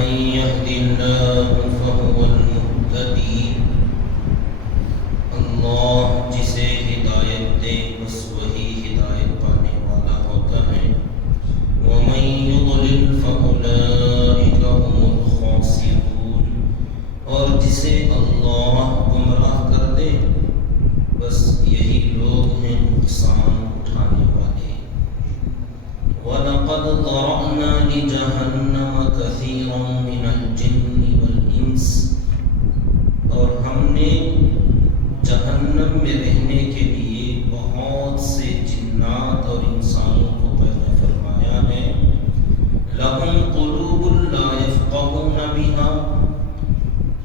من يهد الله فهو المهتدي اللہ جسے ہدایت دے بس وہی ہدایت پانے والا ہوتا ہے ومن يضلل فأولئك هم الخاسرون اور جسے اللہ گمراہ کر دے بس یہی لوگ ہیں نقصان اٹھانے والے وَلَقَدْ ذَرَأْنَا لِجَهَنَّمَ كَثِيرًا مِنَ الْجِنِّ وَالْإِنسِ اور ہم نے جہنم میں رہنے کے لیے بہت سے جنات اور انسانوں کو پیدا فرمایا ہے لَهُمْ قُلُوبٌ لَا يَفْقَهُونَ بِهَا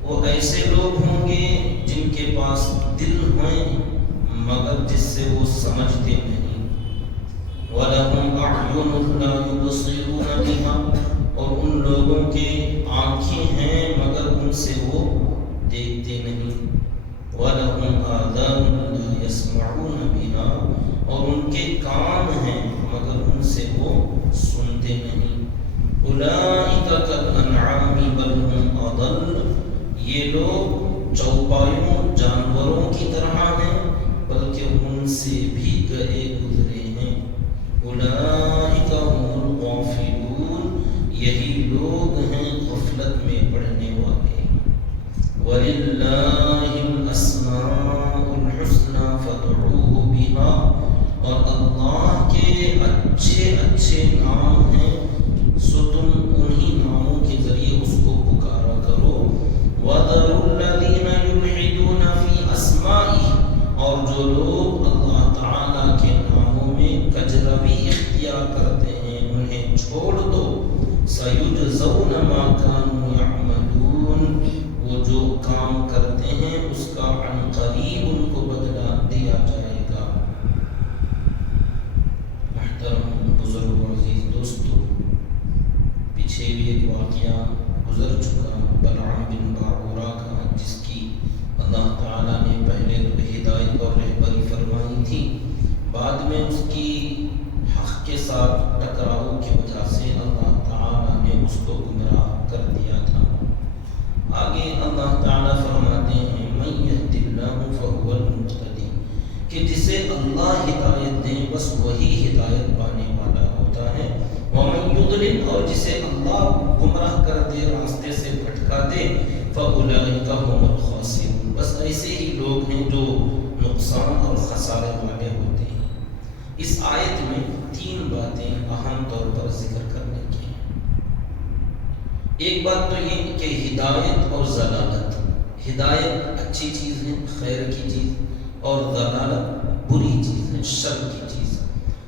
وہ ایسے لوگ ہوں گے جن کے پاس دل ہیں مگر جس سے وہ سمجھتے نہیں وَلَهُمْ أَعْيُنٌ لَا يُبْصِرُونَ بِهَا اور ان لوگوں کے آنکھیں ہیں مگر ان سے وہ دیکھتے نہیں وَلَهُمْ آذَانٌ لَا يَسْمَعُونَ بِهَا اور ان کے کان ہیں مگر ان سے وہ سنتے نہیں أُولَئِكَ كَالْأَنْعَامِ بَلْ هُمْ أَضَلُّ یہ لوگ چوپایوں جانوروں کی طرح ہیں بلکہ ان سے بھی گئے گزرے ہیں اولئک هم الغافلون یہی لوگ ہیں غفلت میں پڑنے والے وللہ الاسماء الحسنى فادعوه بها اور اللہ کے اچھے اچھے نام ہیں سو تم انہی ناموں کے ذریعے اس کو پکارا کرو وَذَرُوا الَّذِينَ يُلْحِدُونَ فِي أَسْمَائِهِ اور جو لوگ اللہ تعالیٰ کے ناموں میں کجروی اختیار کرتے ہیں انہیں چھوڑ دو سَيُجْزَوْنَ مَا كَانُوا يَعْمَلُونَ وہ جو کام کرتے ہیں اس کا عن قریب ان کو بدلہ دیا جائے گا محترم بزرگ و عزیز دوستو پیچھے بھی ایک واقعہ گزر چکا بلعام بن باعورہ کا جس کی اللہ تعالیٰ نے پہلے تو ہدایت اور رہبری فرمائی تھی بعد میں اس کی حق کے ساتھ ٹکراؤ کی وجہ سے اللہ تعالیٰ نے اس کو گمراہ کر دیا تھا آگے اللہ تعالیٰ فرماتے ہیں من یہد اللہ فہو المہتدی کہ جسے اللہ ہدایت دے بس وہی ہدایت پانے والا ہوتا ہے ومن یضلل اور جسے اللہ گمراہ کر دے راستے سے بھٹکا دے فاولئک هم الخاسرون بس ایسے ہی لوگ ہیں جو نقصان اور خسارے والے ہوتے ہیں اس آیت میں تین باتیں اہم طور پر ذکر کرنے کی ہیں ایک بات تو یہ کہ ہدایت اور ضلالت ہدایت اچھی چیز ہے خیر کی چیز اور ضلالت بری چیز ہے شر کی چیز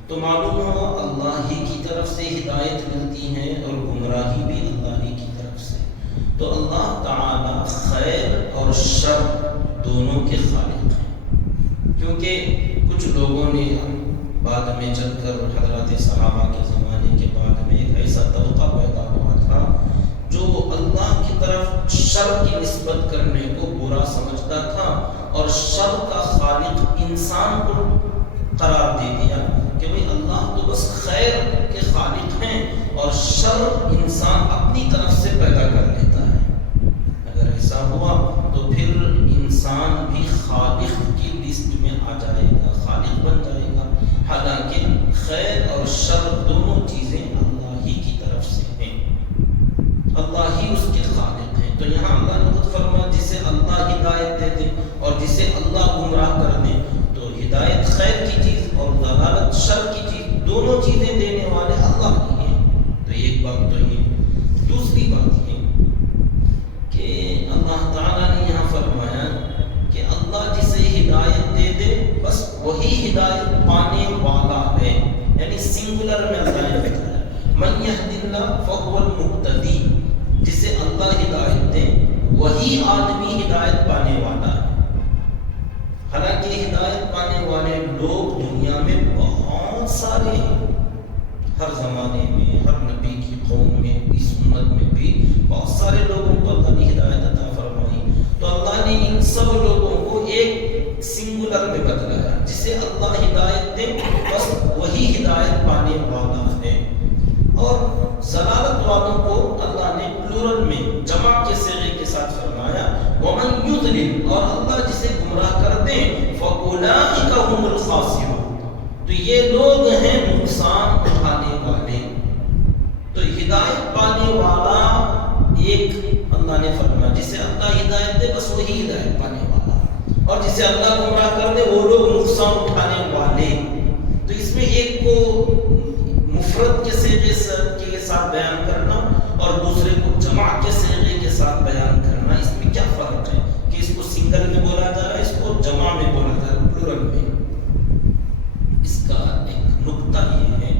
تو معلوم ہوا اللہ ہی کی طرف سے ہدایت ملتی ہے اور گمراہی بھی اللہ ہی کی طرف سے تو اللہ تعالی خیر اور شر دونوں کے خالق ہیں کیونکہ کچھ لوگوں نے بعد میں چل کر حضرات صحابہ کے زمانے کے بعد میں ایک ایسا طبقہ پیدا ہوا تھا جو اللہ کی طرف شر کی نسبت کرنے کو برا سمجھتا تھا اور شر کا خالق انسان کو قرار دے دیا کہ بھئی اللہ تو بس خیر کے خالق ہیں اور شر انسان اپنی طرف سے پیدا کر لیتا ہے اگر ایسا ہوا تو پھر انسان بھی خالق کی لسٹ میں آ جائے گا خالق بن جائے گا حالانکہ خیر اور شر دونوں چیزیں اللہ ہی کی طرف سے ہیں اللہ ہی اس کے خالق ہیں تو یہاں اللہ نے خود فرمایا جسے اللہ ہدایت دے دے اور جسے اللہ گمراہ کر دے تو ہدایت خیر کی چیز اور ضلالت شر کی چیز دونوں چیزیں دینے والے اللہ ہی ہیں تو ایک بات تو یہ دوسری بات یہ کہ اللہ تعالیٰ نے یہاں فرمایا کہ اللہ جسے ہدایت دے دے بس وہی ہدایت پانے والا ہے یعنی سنگولر میں اللہ نے بتایا من یہد اللہ فہو المہتدی جسے اللہ ہدایت دے وہی آدمی ہدایت پانے والا ہے حالانکہ ہدایت پانے والے لوگ دنیا میں بہت سارے ہیں ہر زمانے میں ہر نبی کی قوم میں اس امت میں بھی بہت سارے لوگوں کو اللہ نے ہدایت عطا فرمائی تو اللہ نے ان سب لوگوں کو ایک سنگولر میں بدلایا جسے اللہ ہدایت دے بس وہی ہدایت پانے والا ہے اور ضلالت والوں کو اللہ نے پلورل الخاسرون، تو یہ لوگ ہیں نقصان اٹھانے والے۔ تو ہدایت پانے والا ایک اللہ نے فرمایا، جسے اللہ ہدایت دے بس وہی ہدایت پانے والا، اور جسے اللہ گمراہ کر دے وہ لوگ نقصان اٹھانے والے۔ تو اس میں ایک کو مفرد کے صیغے کے ساتھ بیان کرنا اور دوسرے کو جمع کے صیغے کے ساتھ بیان کرنا، اس میں کیا فرق ہے کہ اس کو سنگل میں بولا جا رہا ہے، اس کو جمع میں بولا جا رہا ہے، پلورل میں؟ اس کا ایک نقطہ یہ ہے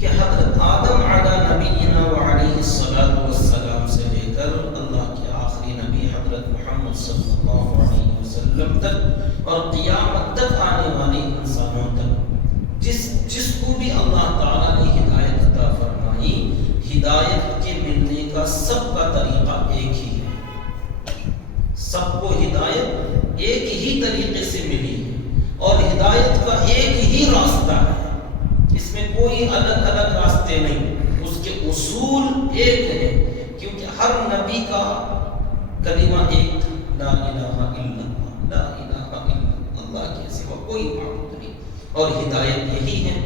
کہ حضرت آدم علیہ نبینا وعلیہ الصلاۃ والسلام سے لے کر اللہ کے آخری نبی حضرت محمد صلی اللہ علیہ وسلم تک اور قیامت تک آنے والے انسانوں تک جس کو بھی اللہ تعالیٰ نے ہدایت عطا فرمائی، ہدایت کے ملنے کا سب کا طریقہ ایک ہی ہے۔ سب کو ہدایت ایک ہی طریقے سے ملی ہے اور ہدایت کا ایک ہی راستہ ہے، اس میں کوئی الگ الگ راستے نہیں، اس کے اصول ایک ہیں، کیونکہ ہر نبی کا کلمہ ایک تھا، لا الہ الا اللہ، لا الہ الا اللہ کے سوا کوئی معبود نہیں۔ اور ہدایت یہی ہے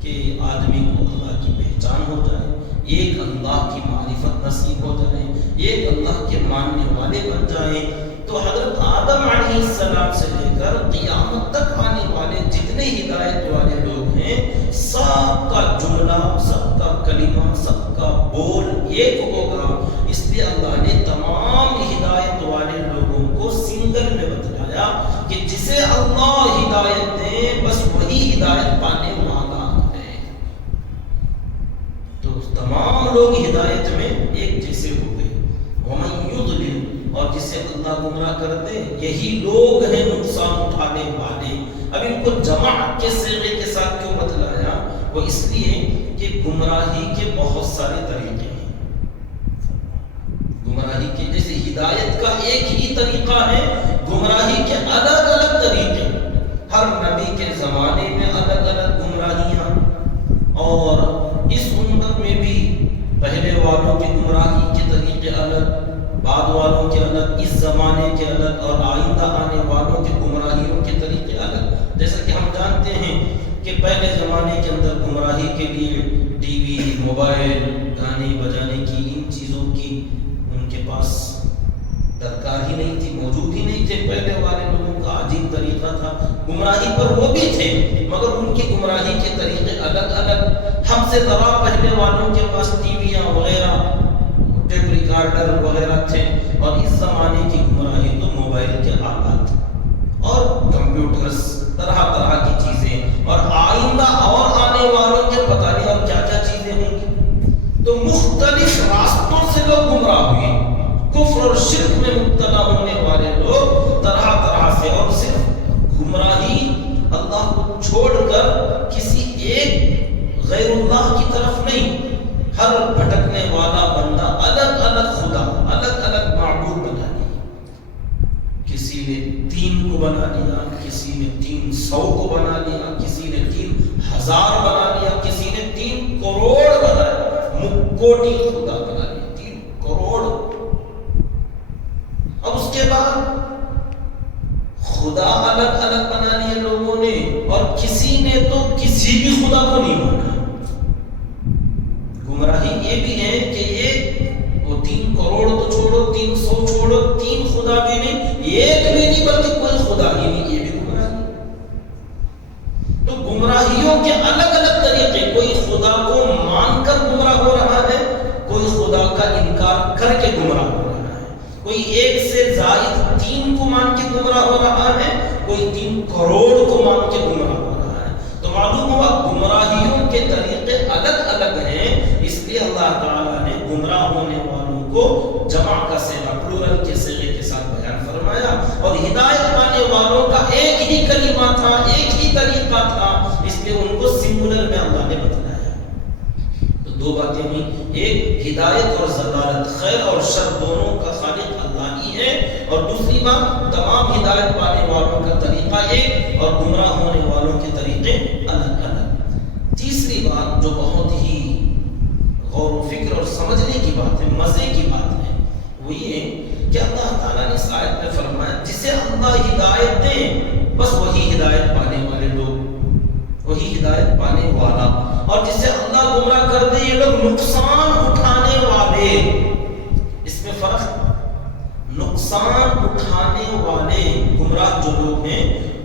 کہ آدمی کو اللہ کی پہچان ہو جائے، ایک اللہ کی معرفت نصیب ہو جائے، ایک اللہ کے ماننے والے بن جائیں۔ تو حضرت آدم علیہ السلام سے لے کر قیامت تک آنے والے جتنے ہدایت والے لوگ ہیں، سب کا جملہ، سب کا کلمہ، سب کا بول ایک ہوگا۔ اس لیے اللہ نے تمام ہدایت والے لوگوں کو سنگل میں بتلایا کہ جسے اللہ ہدایت دے بس وہی ہدایت پانے والا ہے۔ تو تمام لوگ ہدایت میں ایک جیسے ہو گئے۔ وَمَن يُضْلِلْ، اور جسے اللہ گمراہ کر دے یہی لوگ ہیں نقصان اٹھانے والے۔ اب ان کو جمع کے صیغے کے ساتھ کیوں بتلایا؟ وہ اس لیے کہ گمراہی کے بہت سارے طریقے ہیں۔ گمراہی کے جیسے ہدایت کا ایک ہی طریقہ ہے، گمراہی کے الگ الگ طریقے، ہر نبی کے زمانے میں الگ الگ گمراہیاں، اور اس امت میں بھی پہلے والوں کی گمراہی کے طریقے الگ، بعد والوں کے الگ، اس زمانے کے الگ، اور آئندہ آنے والوں کے گمراہیوں کے طریقے الگ۔ جیسا کہ ہم جانتے ہیں کہ پہلے زمانے کے اندر گمراہی کے لیے ٹی وی، موبائل، گانے بجانے کی ان چیزوں کی ان کے پاس درکار ہی نہیں تھی، موجود ہی نہیں تھے۔ پہلے والے لوگوں کا عجیب طریقہ تھا گمراہی پر، وہ بھی تھے مگر ان کی گمراہی کے طریقے الگ الگ۔ ہم سے ذرا پہلے والوں کے پاس ٹی ویاں وغیرہ، ٹیپ ریکارڈر وغیرہ تھے، اور اس زمانے کی گمراہی تو موبائل کے آلات اور کمپیوٹرز، طرح طرح کی چیزیں، اور آئندہ اور آنے والوں کے پتہ نہیں اور کیا کیا چیزیں ہوں گی۔ تو مختلف راستوں سے لوگ گمراہ ہوئے، کفر اور شرک میں مبتلا ہونے والے لوگ طرح طرح سے، اور صرف گمراہی اللہ کو چھوڑ کر کسی ایک غیر اللہ کی طرف نہیں، ہر بھٹکنے والا بندہ الگ الگ خدا، الگ الگ معبود بنا لیا۔ کسی نے 3 کو بنا لیا، کسی نے 300 کو بنا لیا، کسی نے 3000 بنا لیا، کسی نے 3 کروڑ بنا لیا، کوٹی خدا بنا لیا، 3 کروڑ۔ اب اس کے بعد خدا الگ الگ بنا لیے لوگوں نے، اور کسی نے تو کسی بھی خدا کو نہیں مانا۔ گمراہی یہ بھی ہے کہ یہ وہ 3 کروڑ تو چھوڑو، 300 چھوڑو، 3 خدا بھی نہیں، ایک بھی نہیں بلکہ کوئی خدا ہی نہیں، یہ بھی گمراہی۔ تو گمراہیوں کے الگ الگ طریقے، کوئی خدا کو مان کر گمراہ ہو رہا ہے، کوئی خدا کا انکار کر کے گمراہ ہو رہا ہے، کوئی ایک سے زائد 3 کو مان کے گمراہ ہو رہا ہے، کوئی 3 کروڑ کو مان کے گمراہ ہو رہا ہے۔ تو معلوم ہوا گمراہیوں کے طریقے الگ الگ ہیں، اس لیے اللہ تعالیٰ نے گمراہ ہونے والوں کو جمع کا صیغہ، پلورل کے صیغے کے ساتھ بیان فرمایا، اور ہدایت پانے والوں کا ایک ہی کلمہ تھا، ایک ہی طریقہ تھا، اس لیے ان کو سنگولر میں اللہ نے بتلایا۔ تو 2 باتیں ہوئی، ایک ہدایت اور ضلالت، خیر اور شر دونوں کا خالق اللہ ہی ہے، اور دوسری بات تمام ہدایت پانے والوں کا طریقہ ایک اور گمراہ ہونے والوں کے طریقے الگ الگ۔ تیسری بات جو بہت ہی غور و فکر اور سمجھنے کی بات ہے، مزے کی بات ہے، وہ یہ کہ اللہ تعالیٰ نے اس آیت میں فرمایا جسے اللہ ہدایت دے بس وہی ہدایت پانے والا والا، اور جسے اللہ گمراہ کر دے یہ لوگ نقصان اٹھانے والے. اس میں فرق، نقصان اٹھانے والے گمراہ جو لوگ ہیں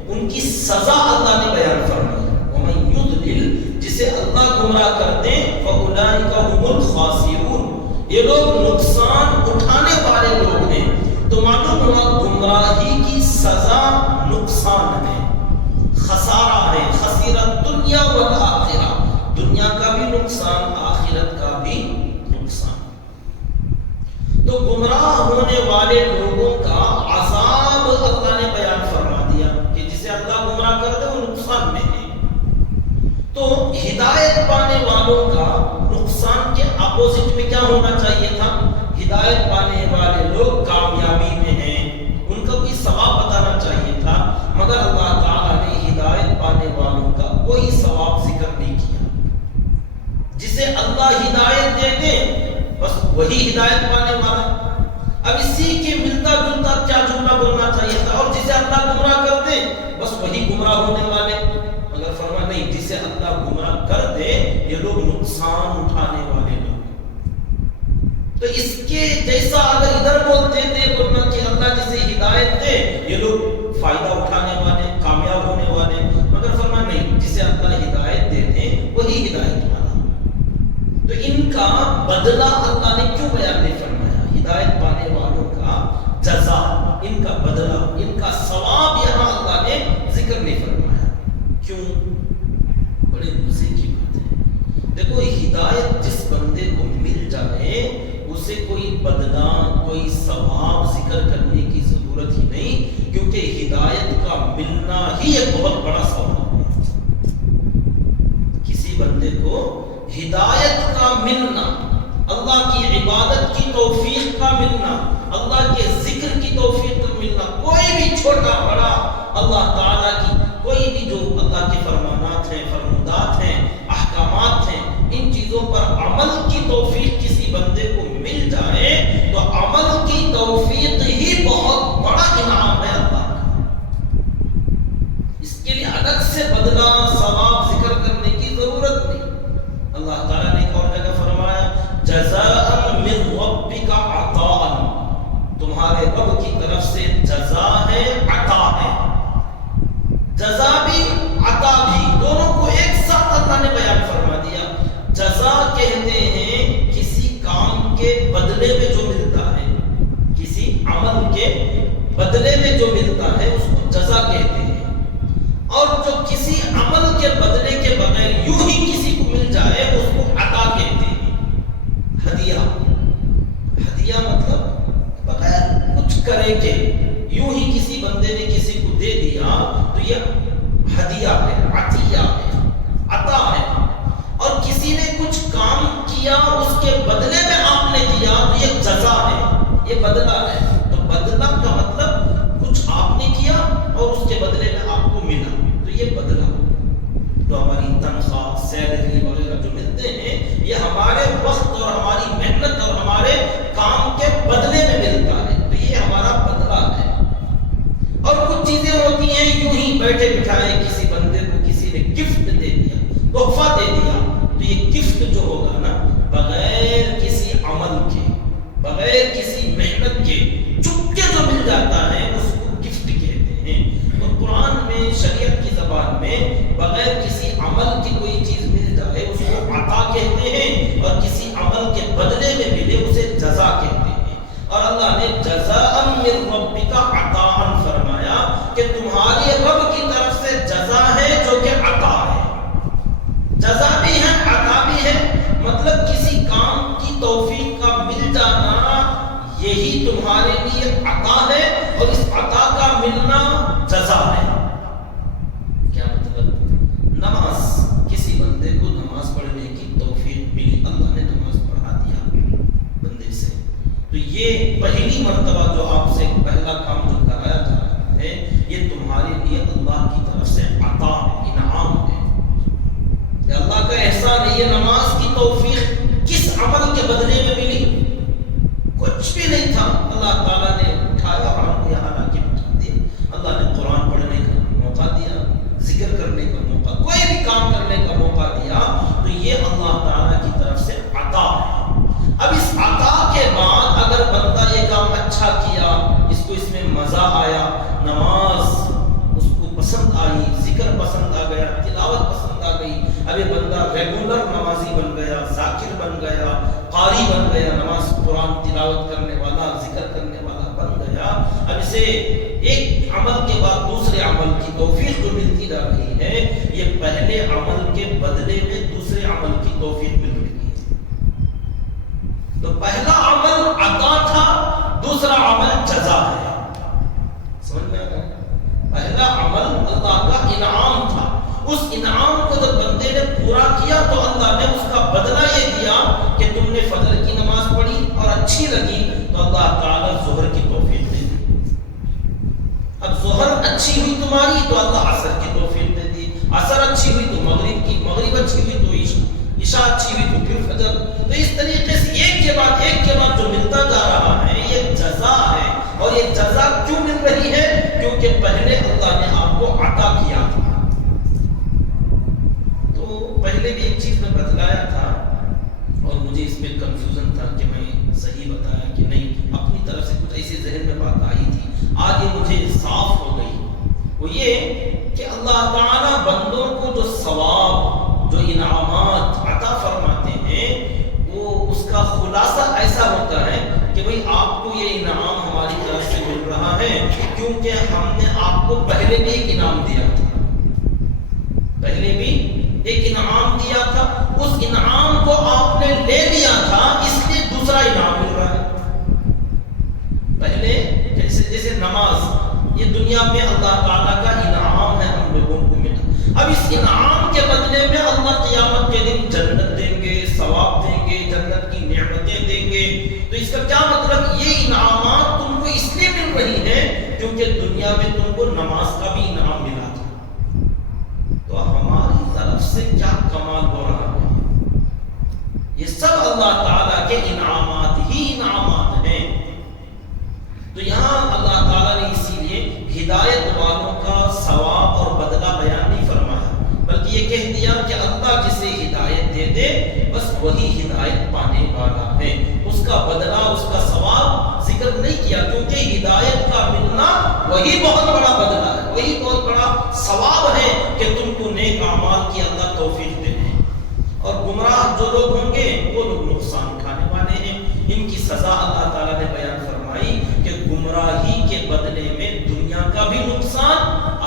ان کی سزا اللہ نے بیان فرمائی. ومن یضلل، جسے اللہ گمراہ کر دے، فاولئک هم الخاسرون، یہ لوگ نقصان اٹھانے والے لوگ ہیں. تو معلوم ہوا گمراہی کی سزا نقصان ہے، خسارہ ہے. خسرت دنیا والآخرہ، دنیا کا بھی نقصان، آخرت کا بھی نقصان. تو گمراہ ہونے والے لوگوں کا عذاب اللہ نے بیان فرما دیا کہ جسے اللہ گمراہ کر دے وہ نقصان میں ہے. تو ہدایت پانے والوں کا نقصان کے اپوزٹ میں کیا ہونا چاہیے تھا؟ ہدایت پانے والے لوگ کامیابی میں ہیں، ان کو کوئی ثواب بتانا چاہیے تھا، مگر اللہ تعالیٰ نے ہدایت پانے والوں کا کوئی ثواب ذکر نہیں کیا. جسے اللہ ہدایت دے دے بس وہی ہدایت پانے والا. اب اسی کے ملتا جلتا کیا جملہ بولنا چاہیے تھا، اور جسے اللہ گمراہ کر دے بس وہی گمراہ ہونے والے. مگر فرما نہیں، جسے اللہ گمراہ کر دے یہ لوگ نقصان اٹھانے والے لوگ. تو اس کے جیسا اگر ادھر بولتے تھے بولنا کہ اللہ جسے ہدایت دے یہ لوگ فائدہ اٹھانے والے، کامیاب ہونے والے. مگر فرما نہیں، جسے اللہ ہدایت دے دے وہی ہدایت والا. تو ان کا بدلہ اللہ نے کیوں بیان نہیں فرمایا؟ ہدایت پانے والوں کا جزا، ان کا بدلہ، ان کا ثواب یہاں اللہ نے ذکر نہیں فرمایا. کیوں؟ بڑے مزے کی بات ہے. دیکھو ہدایت جس بندے کو مل جائے اسے کوئی بدلہ، کوئی ثواب ذکر کرنے کی ضرورت ہی نہیں، کیونکہ ہدایت کا ملنا ہی ایک بہت بڑا ثواب ہے. کسی بندے کو ہدایت کا ملنا، اللہ کی عبادت کی توفیق کا ملنا، اللہ کے ذکر کی توفیق کا ملنا، کوئی بھی چھوٹا بڑا اللہ تعالیٰ کی کوئی بھی جو اللہ کے فرمانات ہیں، فرمودات ہیں، احکامات ہیں، ان چیزوں پر عمل کی توفیق کسی بندے کو مل جائے تو عمل کی توفیق ہی بہت بڑا انعام ہے اللہ کا. اس کے لیے الگ سے بدلہ ثواب ذکر کرنے کی ضرورت نہیں. اللہ تعالیٰ نے ایک اور جگہ فرمایا جزاء من ربک عطاء، تمہارے رب کی طرف سے جزا ہے، عطا ہے. جزا بھی عطا بھی دونوں کو ایک ساتھ اللہ نے بیان فرما دیا. جزا کہتے ہیں کسی کام کے بدلے میں جو ملتا ہے، کسی عمل کے بدلے میں جو ملتا ہے اس کو جزا کہتے ہیں. اور جو کسی عمل کے بدلے کے بغیر یوں ہی کسی کو مل جائے اس کو عطا کہتے ہیں. ہدیہ، ہدیہ مطلب بغیر کچھ کرے کے یوں ہی کسی بندے نے کسی کو دے دیا تو یہ ہدیہ ہے، عطیہ ہے، عطا ہے. اور کسی نے کچھ کام کیا اس کے بدلے میں آپ نے دیا تو یہ جزا ہے، یہ بدلہ ہے. تو بدلہ کا مطلب کچھ آپ نے کیا اور اس کے بدلے میں آپ کو ملا، تو یہ بدلہ. تو ہماری تنخواہ، سیلری وغیرہ جو ملتے ہیں یہ ہمارے وقت اور ہماری محنت اور ہمارے کام کے بدلے میں ملتا ہے، تو یہ ہمارا بدلہ ہے. اور کچھ چیزیں ہوتی ہیں یوں ہی بیٹھے بٹھائے کسی بندے کو کسی نے گفٹ دے دیا، تحفہ دے دیا، تو یہ گفٹ جو ہوگا نا بغیر کسی عمل کے، بغیر کسی محنت کے چپکے جو مل جاتا ہے اس کو گفٹ کہتے ہیں. تو قرآن میں، شریعت کی زبان میں بغیر کسی عمل کی کوئی چیز مل جائے اس کو عطا کہتے ہیں، اور کسی عمل کے بدلے میں ملے اسے جزا کہتے ہیں. اور اللہ نے جزاء من ربک عطاء فرمایا کہ تمہاری رب کی طرف سے جزا ہے جو کہ عطا ہے. جزا بھی ہے، عطا بھی ہے. مطلب کسی کام کی توفیق کا مل جانا یہی تمہارے لیے عطا ہے، اور اس عطا کا ملنا جزا ہے. کیا مطلب؟ نماز، کسی بندے کو نماز پڑھنے کی توفیق ملی، اللہ نے نماز پڑھا دیا بندے سے، تو یہ پہلی مرتبہ جو آپ سے پہلا کام جو کرایا جا رہا ہے یہ تمہارے لیے اللہ کی طرف سے عطا ہے، انعام ہے. یہ اللہ کا احسان ہے. یہ نماز کی توفیق کس عمل کے بدلے میں ملی؟ کچھ بھی نہیں تھا، اللہ تعالیٰ نے اٹھایا اور ہم کو یہاں لا کے بٹھا دیا. اللہ نے قرآن پڑھنے کا موقع دیا، ذکر کرنے کا موقع، کوئی بھی کام کرنے کا موقع دیا. اب یہ بندہ ریگولر نمازی بن گیا، ذاکر بن گیا، قاری بن گیا، نماز قرآن تلاوت کرنے والا، ذکر کرنے والا بن گیا. اب اسے ایک عمل کے بعد دوسرے عمل کی توفیق جو ملتی جا رہی ہے، یہ پہلے عمل کے بدلے میں دوسرے عمل کی توفیق مل رہی ہے. تو پہلا عمل عطا تھا، دوسرا عمل جزا ہے. سمجھ میں آ گیا؟ پہلا عمل اللہ کا انعام تھا، اس انعام کو جب بندے نے پورا کیا تو اللہ نے اس کا بدلہ یہ دیا کہ تم نے فجر کی نماز پڑھی اور اچھی لگی تو اللہ تعالیٰ ظہر کی توفیق دے دی. اب ظہر اچھی ہوئی تمہاری تو اللہ عصر کی توفیق دے دی، عصر اچھی ہوئی تو مغرب کی، مغرب اچھی ہوئی تو عشاء اچھی ہوئی تو پھر فجر. تو اس طریقے سے ایک کے بعد جو ملتا جا رہا ہے یہ جزا ہے. اور یہ جزا کیوں مل رہی ہے؟ کیونکہ پہلے اللہ نے آپ کو عطا کیا تھا. تو پہلے بھی ایک چیز میں بتلایا تھا اور مجھے اس میں کنفیوژن تھا کہ میں صحیح بتایا کہ نہیں، اپنی طرف سے کچھ ایسی ذہن میں بات آئی تھی، آج یہ مجھے صاف ہو گئی. وہ یہ کہ اللہ تعالیٰ بندوں کو جو ثواب، جو انعامات عطا فرماتے ہیں، وہ اس کا خلاصہ ایسا ہوتا ہے کہ بھئی آپ کو یہ انعام ہماری طرف سے مل رہا ہے کیونکہ ہم نے آپ کو پہلے بھی ایک انعام دیا تھا، پہلے بھی ایک انعام دیا تھا، اس انعام کو آپ نے لے لیا تھا، اس لیے دوسرا انعام مل رہا ہے. پہلے جیسے نماز، یہ دنیا میں اللہ تعالیٰ کا انعام ہے ہم لوگوں کو ملا. اب اس انعام کے بدلے میں اللہ قیامت کے دن جنت دیں گے، ثواب دیں گے، جنت کی نعمتیں دیں گے. تو اس کا کیا مطلب؟ یہ انعامات تم کو اس لیے مل رہی ہیں کیونکہ دنیا میں تم کو نماز کا بھی انعام ملا تھا. تو ہماری طرف سے کیا کمال ہو رہا ہے؟ یہ سب اللہ تعالیٰ کے انعامات ہی انعامات ہیں. تو یہاں اللہ تعالیٰ نے اسی لیے ہدایت والوں کا ثواب اور بدلہ بیان نہیں فرمایا، بلکہ یہ کہہ دیا کہ اللہ جسے ہدایت دے دے بس وہی ہدایت پانے والا ہے. اس کا بدلہ، اس کا ثواب ذکر نہیں کیا کیونکہ ہدایت کا ملنا وہی بہت بڑا بدلہ ہے، وہی بہت بڑا ثواب ہے کہ تم کو نیک اعمال کی اللہ توفیق دے دے. اور گمراہ جو لوگ ہوں گے وہ لوگ نقصان اٹھانے والے ہیں. ان کی سزا اللہ تعالیٰ نے بیان فرمائی کہ گمراہی کے بدلے میں دنیا کا بھی نقصان،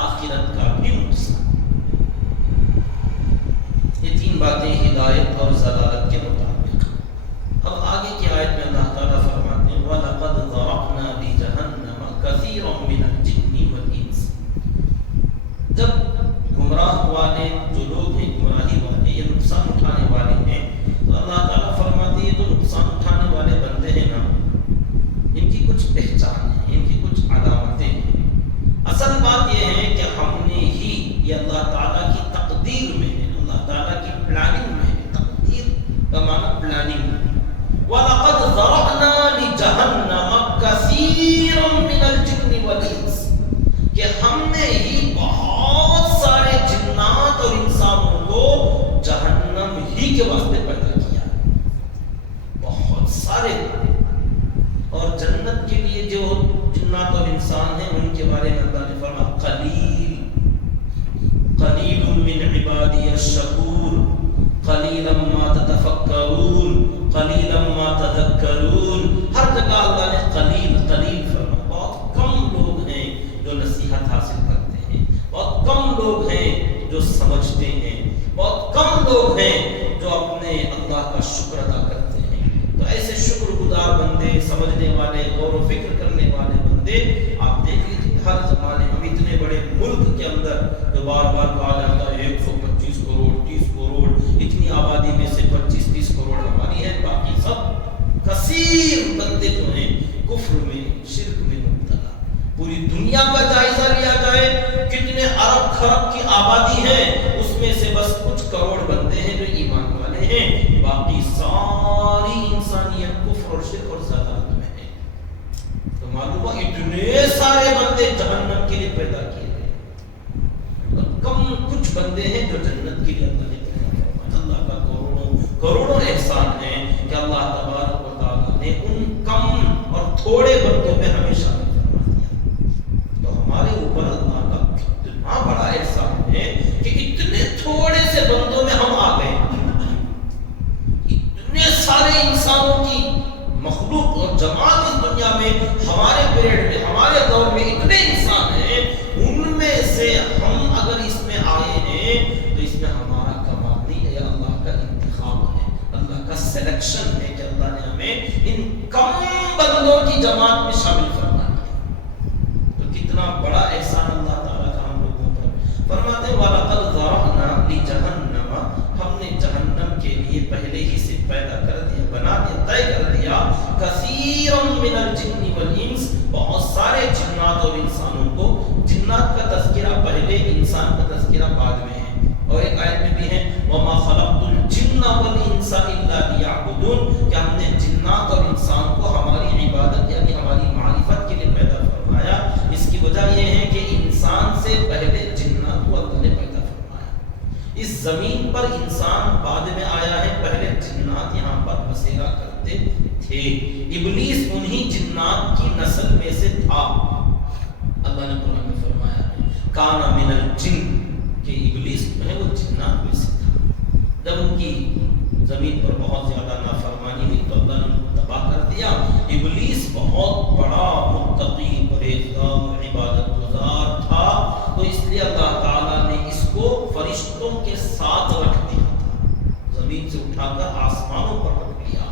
آخرت کا بھی نقصان. یہ تین باتیں ہدایت اور ضلالت کے مطابق. اب آگے کی آیت میں اللہ تعالیٰ فرماتے ہیں وَلَقَدْ ذَرَقْنَا لِجَهَنَّمَ كَثِيرًا مِنَ الْجِنِّ وَالْإِنسِ. جب گمراہ والے جو لوگ ہیں، گمراہی والے، یہ نقصان اٹھانے والے ہیں، تو اللہ تعالیٰ فرماتے ہیں جو نقصان اٹھانے والے بندے ہیں نا، ان کی کچھ پہچان ہے، ان کی کچھ علامتیں ہیں. اصل بات یہ ہے کہ ہم نے ہی، یہ اللہ تعالیٰ کی تقدیر میں ہے، اللہ تعالیٰ کی پلاننگ میں ہے. تقدیر کا معنی پلاننگ. وَلَقَدْ ذَرَقْنَا لِجَهَنَّمَ كَثِيرًا مِنَ الْجِنِّ وَالْإِنسِ، کہ ہم نے ہی بہت سارے جنات اور انسانوں کو جہنم ہی کے واسطے پیدا کیا، بہت سارے. اور جنت کے لیے جو جنات اور انسان ہیں ان کے بارے میں اللہ نے فرمایا قلیل من عبادی الشکور قلیلا ما تتفکرون قلیلا ما تذکرون. ہر جگہ اللہ نے قلیل قلیل فرمایا. بہت کم لوگ ہیں جو نصیحت حاصل کرتے ہیں، بہت کم لوگ ہیں جو سمجھتے ہیں، بہت کم لوگ ہیں جو اپنے اللہ کا شکر ادا کرتے ہیں. تو ایسے شکر گزار بندے، سمجھنے والے، غور و فکر کرنے والے بندے آپ دیکھ لیجیے ہر زمانے میں. اتنے بڑے ملک کے اندر جو بار بار کہا جاتا ہے 125 کروڑ 30 کروڑ، اتنی آبادی میں سے 25-30 کروڑ ہماری ہے، باقی سب کثیر بندے جو ہیں کفر میں، شرک میں مبتلا. پوری دنیا کا جائزہ لیا جائے کتنے ارب خرب کی آبادی ہے، اس میں سے بس کچھ کروڑ بندے ہیں جو ایمان والے ہیں، باقی ساری انسانیت کفر اور شرک اور ضلالت میں ہے. تو معلوم ہے اتنے سارے بندے جہنم کے لیے پیدا کیے گئے اور کم کچھ بندے ہیں جو جنت کے لیے اللہ نے پیدا فرمایا. اللہ کا کروڑوں احسان ہے کہ اللہ تبارک و تعالیٰ نے ان کم اور تھوڑے بندوں میں ہمیں شامل فرما دیا. تو ہمارے اوپر اللہ کا کتنا بڑا احسان ہے کہ اتنے تھوڑے سے بندوں میں ہم آج اس دنیا میں ہمارے پیریڈ میں ہمارے دور میں اتنے انسان ہیں، ان میں سے ہم اگر اس میں آئے ہیں تو اس میں ہمارا کمال نہیں ہے، اللہ کا انتخاب ہے، اللہ کا سلیکشن ہے کہ اللہ نے ہمیں ان کم بندوں کی جماعت میں شامل فرما دیا۔ تو کتنا بڑا احسان اللہ تعالیٰ کا ہم لوگوں پر۔ فرماتے ہیں وَلَقَدْ ذَرَأْنَا لِجَهَنَّمَ، ہم نے جہنم کے لیے پہلے ہی سے پیدا کر دیا، بنا دیا، طے کر دیا، کثیرا من الجن والانس، بہت سارے جنات اور انسانوں کو۔ جنات کا تذکرہ پہلے، انسان کا تذکرہ بعد میں ہے، اور ایک آیت میں بھی ہے وَمَا خَلَقْتُ الْجِنَّ وَالْإِنسَ إِلَّا لِيَعْبُدُونَ، کہ ہم نے جنات اور انسان کو ہماری عبادت یعنی ہماری معرفت کے لیے پیدا فرمایا۔ اس کی وجہ یہ ہے کہ انسان سے پہلے جنات کو اللہ نے پیدا فرمایا۔ اس زمین پر انسان بعد میں آیا ہے، پہلے جنات یہاں پر بسیرا کرتے تھے۔ ابلیس انہی جنات کی نسل میں سے تھا۔ اللہ نے قرآن میں فرمایا کانا من الجن، کہ ابلیس جو ہے وہ جنات میں سے تھا۔ جب ان کی زمین پر بہت زیادہ نافرمانی ہوئی تو اللہ نے ان کو تباہ کر دیا۔ ابلیس بہت بڑا متقی، پرہیزگار، عبادت گزار تھا، تو اس لیے اللہ تعالیٰ نے اس کو فرشتوں کے ساتھ رکھ دیا تھا، زمین سے اٹھا کر آسمانوں پر رکھ دیا۔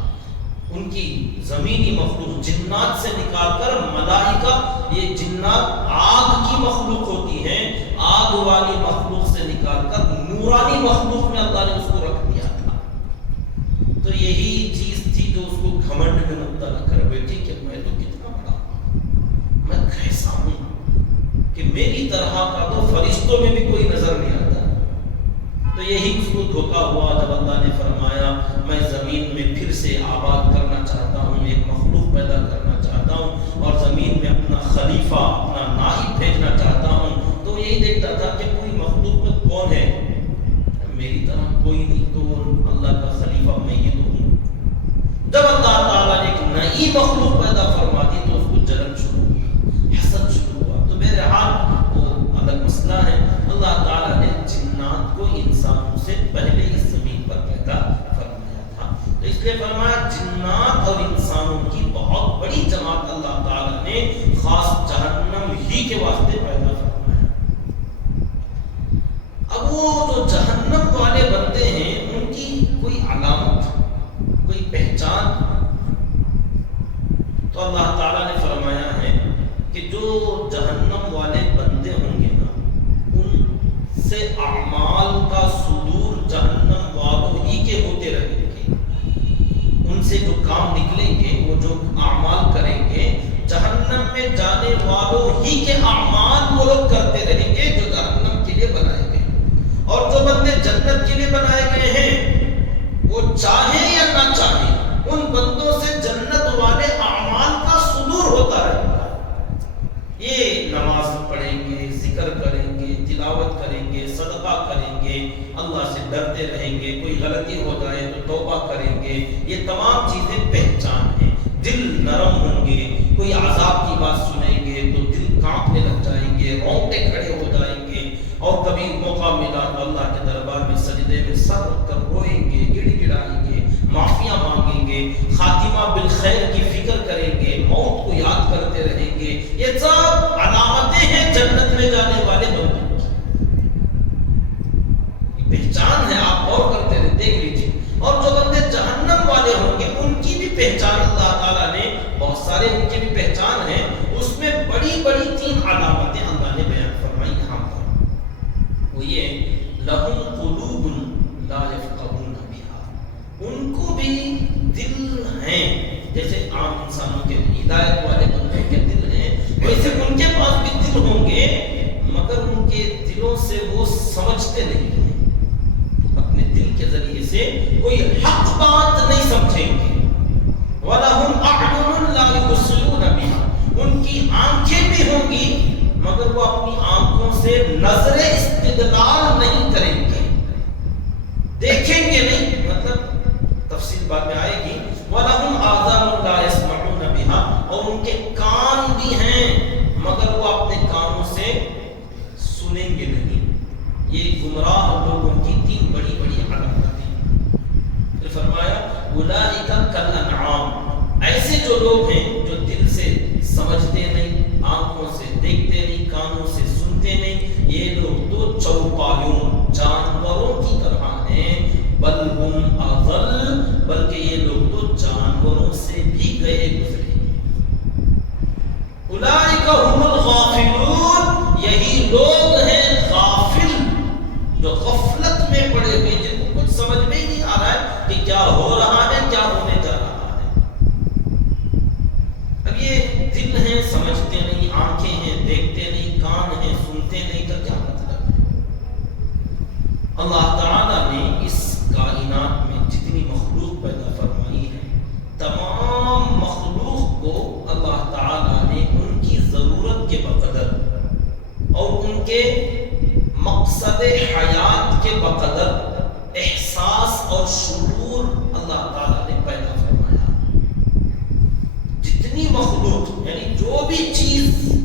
ان کی زمینی مخلوق جنات سے نکال کر ملائکہ، یہ جنات آگ کی مخلوق ہوتی ہیں، آگ والی مخلوق سے نکال کر نورانی مخلوق میں اللہ نے اس کو رکھ دیا تھا۔ تو یہی چیز تھی جو اس کو گھمنڈ میں مبتلا کر بیٹھی کہ میں تو کتنا بڑا ہوں، میں کیسا ہوں کہ میری طرح کا تو فرشتوں میں بھی کوئی نظر نہیں آتا۔ تو یہی اس کو دھوکا ہوا جب اللہ نے فرمایا میں زمین میں پھر سے آباد کرنا چاہتا ہوں، ایک مخلوق پیدا کرنا چاہتا ہوں، اور زمین میں اپنا خلیفہ، اپنا نائب بھیجنا چاہتا ہوں۔ تو یہی دیکھتا تھا کہ کوئی مخلوق میں کون ہے، میری طرح کوئی نہیں، تو اللہ کا خلیفہ میں ہی تو ہوں۔ جب اللہ تعالیٰ نے ایک نئی مخلوق پیدا فرما دی تو اس کو جلن شروع ہوئی، حسد شروع ہوا۔ تو بہرحال وہ الگ مسئلہ ہے۔ اللہ تعالیٰ نے جنات کو انسانوں سے پہلے اس زمین پر پیدا فرمایا تھا، تو اس لیے فرمایا جنات اور انسانوں کی بہت بڑی جماعت اللہ تعالیٰ نے خاص جہنم ہی کے واسطے پیدا فرمایا۔ اب وہ جو جہنم والے بندے ہیں ان کی کوئی علامت، کوئی پہچان، تو اللہ تعالیٰ نے فرمایا ہے کہ جو جہنم والے بندے ہوں گے نا، ان سے اعمال کا صدور جہنم والوں ہی کے ہوتے رہیں گے۔ ان سے جو کام نکلیں گے، وہ جو اعمال کریں گے، جہنم میں جانے والوں ہی کے اعمال وہ لوگ کرتے رہیں گے جو جہنم کے لیے بنائے گئے۔ اور جو بندے جنت کے لیے بنائے گئے ہیں، وہ چاہیں یا نہ چاہیں، ان بندوں سے جنت والے اعمال کا صدور ہوتا رہے گا۔ یہ نماز پڑھیں گے، ذکر کریں گے، تلاوت کریں گے، صدقہ کریں گے، اللہ سے ڈرتے رہیں گے، کوئی غلطی ہو جائے تو توبہ کریں گے، یہ تمام چیزیں پہچان ہیں۔ دل نرم ہوں گے، کوئی عذاب کی بات سنیں گے تو دل کانپنے لگ جائیں گے، رونگٹے کھڑے ہو جائیں گے، اور کبھی موقع ملا تو اللہ کے دربار میں سجدے میں سر رکھ کر روئیں گے، گڑ گڑائیں گے، معافیاں مانگیں گے، خاتمہ بالخیر کی فکر کریں گے، موت کو یاد کرتے رہیں گے۔ یہ سب علامتیں ہیں جنت میں جانے والے بندوں کی، پہچان ہے، آپ غور کرتے رہے، دیکھ لیجیے۔ اور جو بندے جہنم والے ہوں گے ان کی بھی پہچان اللہ تعالیٰ نے، بہت سارے ان کی بھی پہچان ہے، اس میں بڑی بڑی 3 علامتیں اللہ نے بیان فرمائی یہاں پر۔ وہ یہ لہم قلوب لا یفقہون بہا، ان کو بھی دل ہیں، جیسے عام انسانوں کے ہدایت والے بندوں کے دل ہیں، ویسے ان کے پاس بھی دل ہوں گے، مگر ان کے دلوں سے وہ سمجھتے نہیں ہیں، اپنے دل کے ذریعے سے کوئی حق بات نہیں سمجھیں گے۔ وَلَهُمْ أَعْيُنٌ لَا يُبْصِرُونَ بِهَا، ان کی آنکھیں بھی ہوں گی مگر وہ اپنی آنکھوں سے نظر استدلال نہیں کریں گے، دیکھیں گے نہیں، مطلب تفصیل بعد میں آئے گی۔ وَلَهُمْ آذَانٌ لَا يَسْمَعُونَ بِهَا، اور ان کے کان بھی ہیں مگر وہ اپنے کانوں سے سنیں گے نہیں۔ یہ گمراہ لوگوں کی 3 بڑی بڑی علامتیں۔ پھر فرمایا اولئک کالانعام، اولئک هم الغافلون، یہی لوگ ہیں غافل، جو غفلت میں پڑے ہوئے، جن کو کچھ سمجھ میں نہیں آ رہا ہے کہ کیا ہو رہا ہے، کیا ہونے جا رہا ہے۔ اب یہ دل ہیں، سمجھتے نہیں، آنکھیں ہیں، دیکھتے نہیں، کان ہیں، سنتے نہیں، کا کیا مطلب ہے؟ اللہ تعالیٰ نے اس کائنات میں جتنی مخلوق پیدا فرمائی ہے، تمام مخلوق کو اللہ تعالیٰ نے ان کی ضرورت کے بقدر اور ان کے مقصد حیات کے بقدر احساس اور شعور اللہ تعالیٰ نے پیدا فرمایا۔ جتنی مخلوق یعنی جو بھی چیز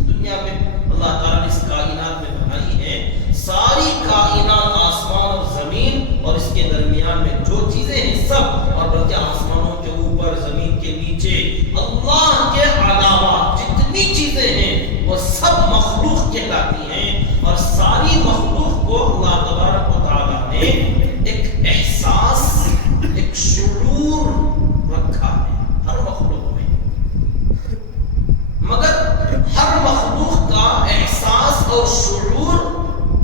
دنیا میں اللہ تعالیٰ نے اس کائنات میں بنائی ہے، ساری کائنات، آسمان اور زمین اور اس کے درمیان میں جو چیزیں ہیں سب، اور بلکہ آسمانوں کے اوپر، زمین کے نیچے، اللہ کے علاوہ جتنی چیزیں ہیں وہ سب مخلوق کہلاتی ہیں، اور ساری مخلوق کو اللہ تبارک و تعالیٰ نے ایک احساس، ایک شعور رکھا ہے ہر مخلوق میں، مگر ہر مخلوق کا احساس اور شعور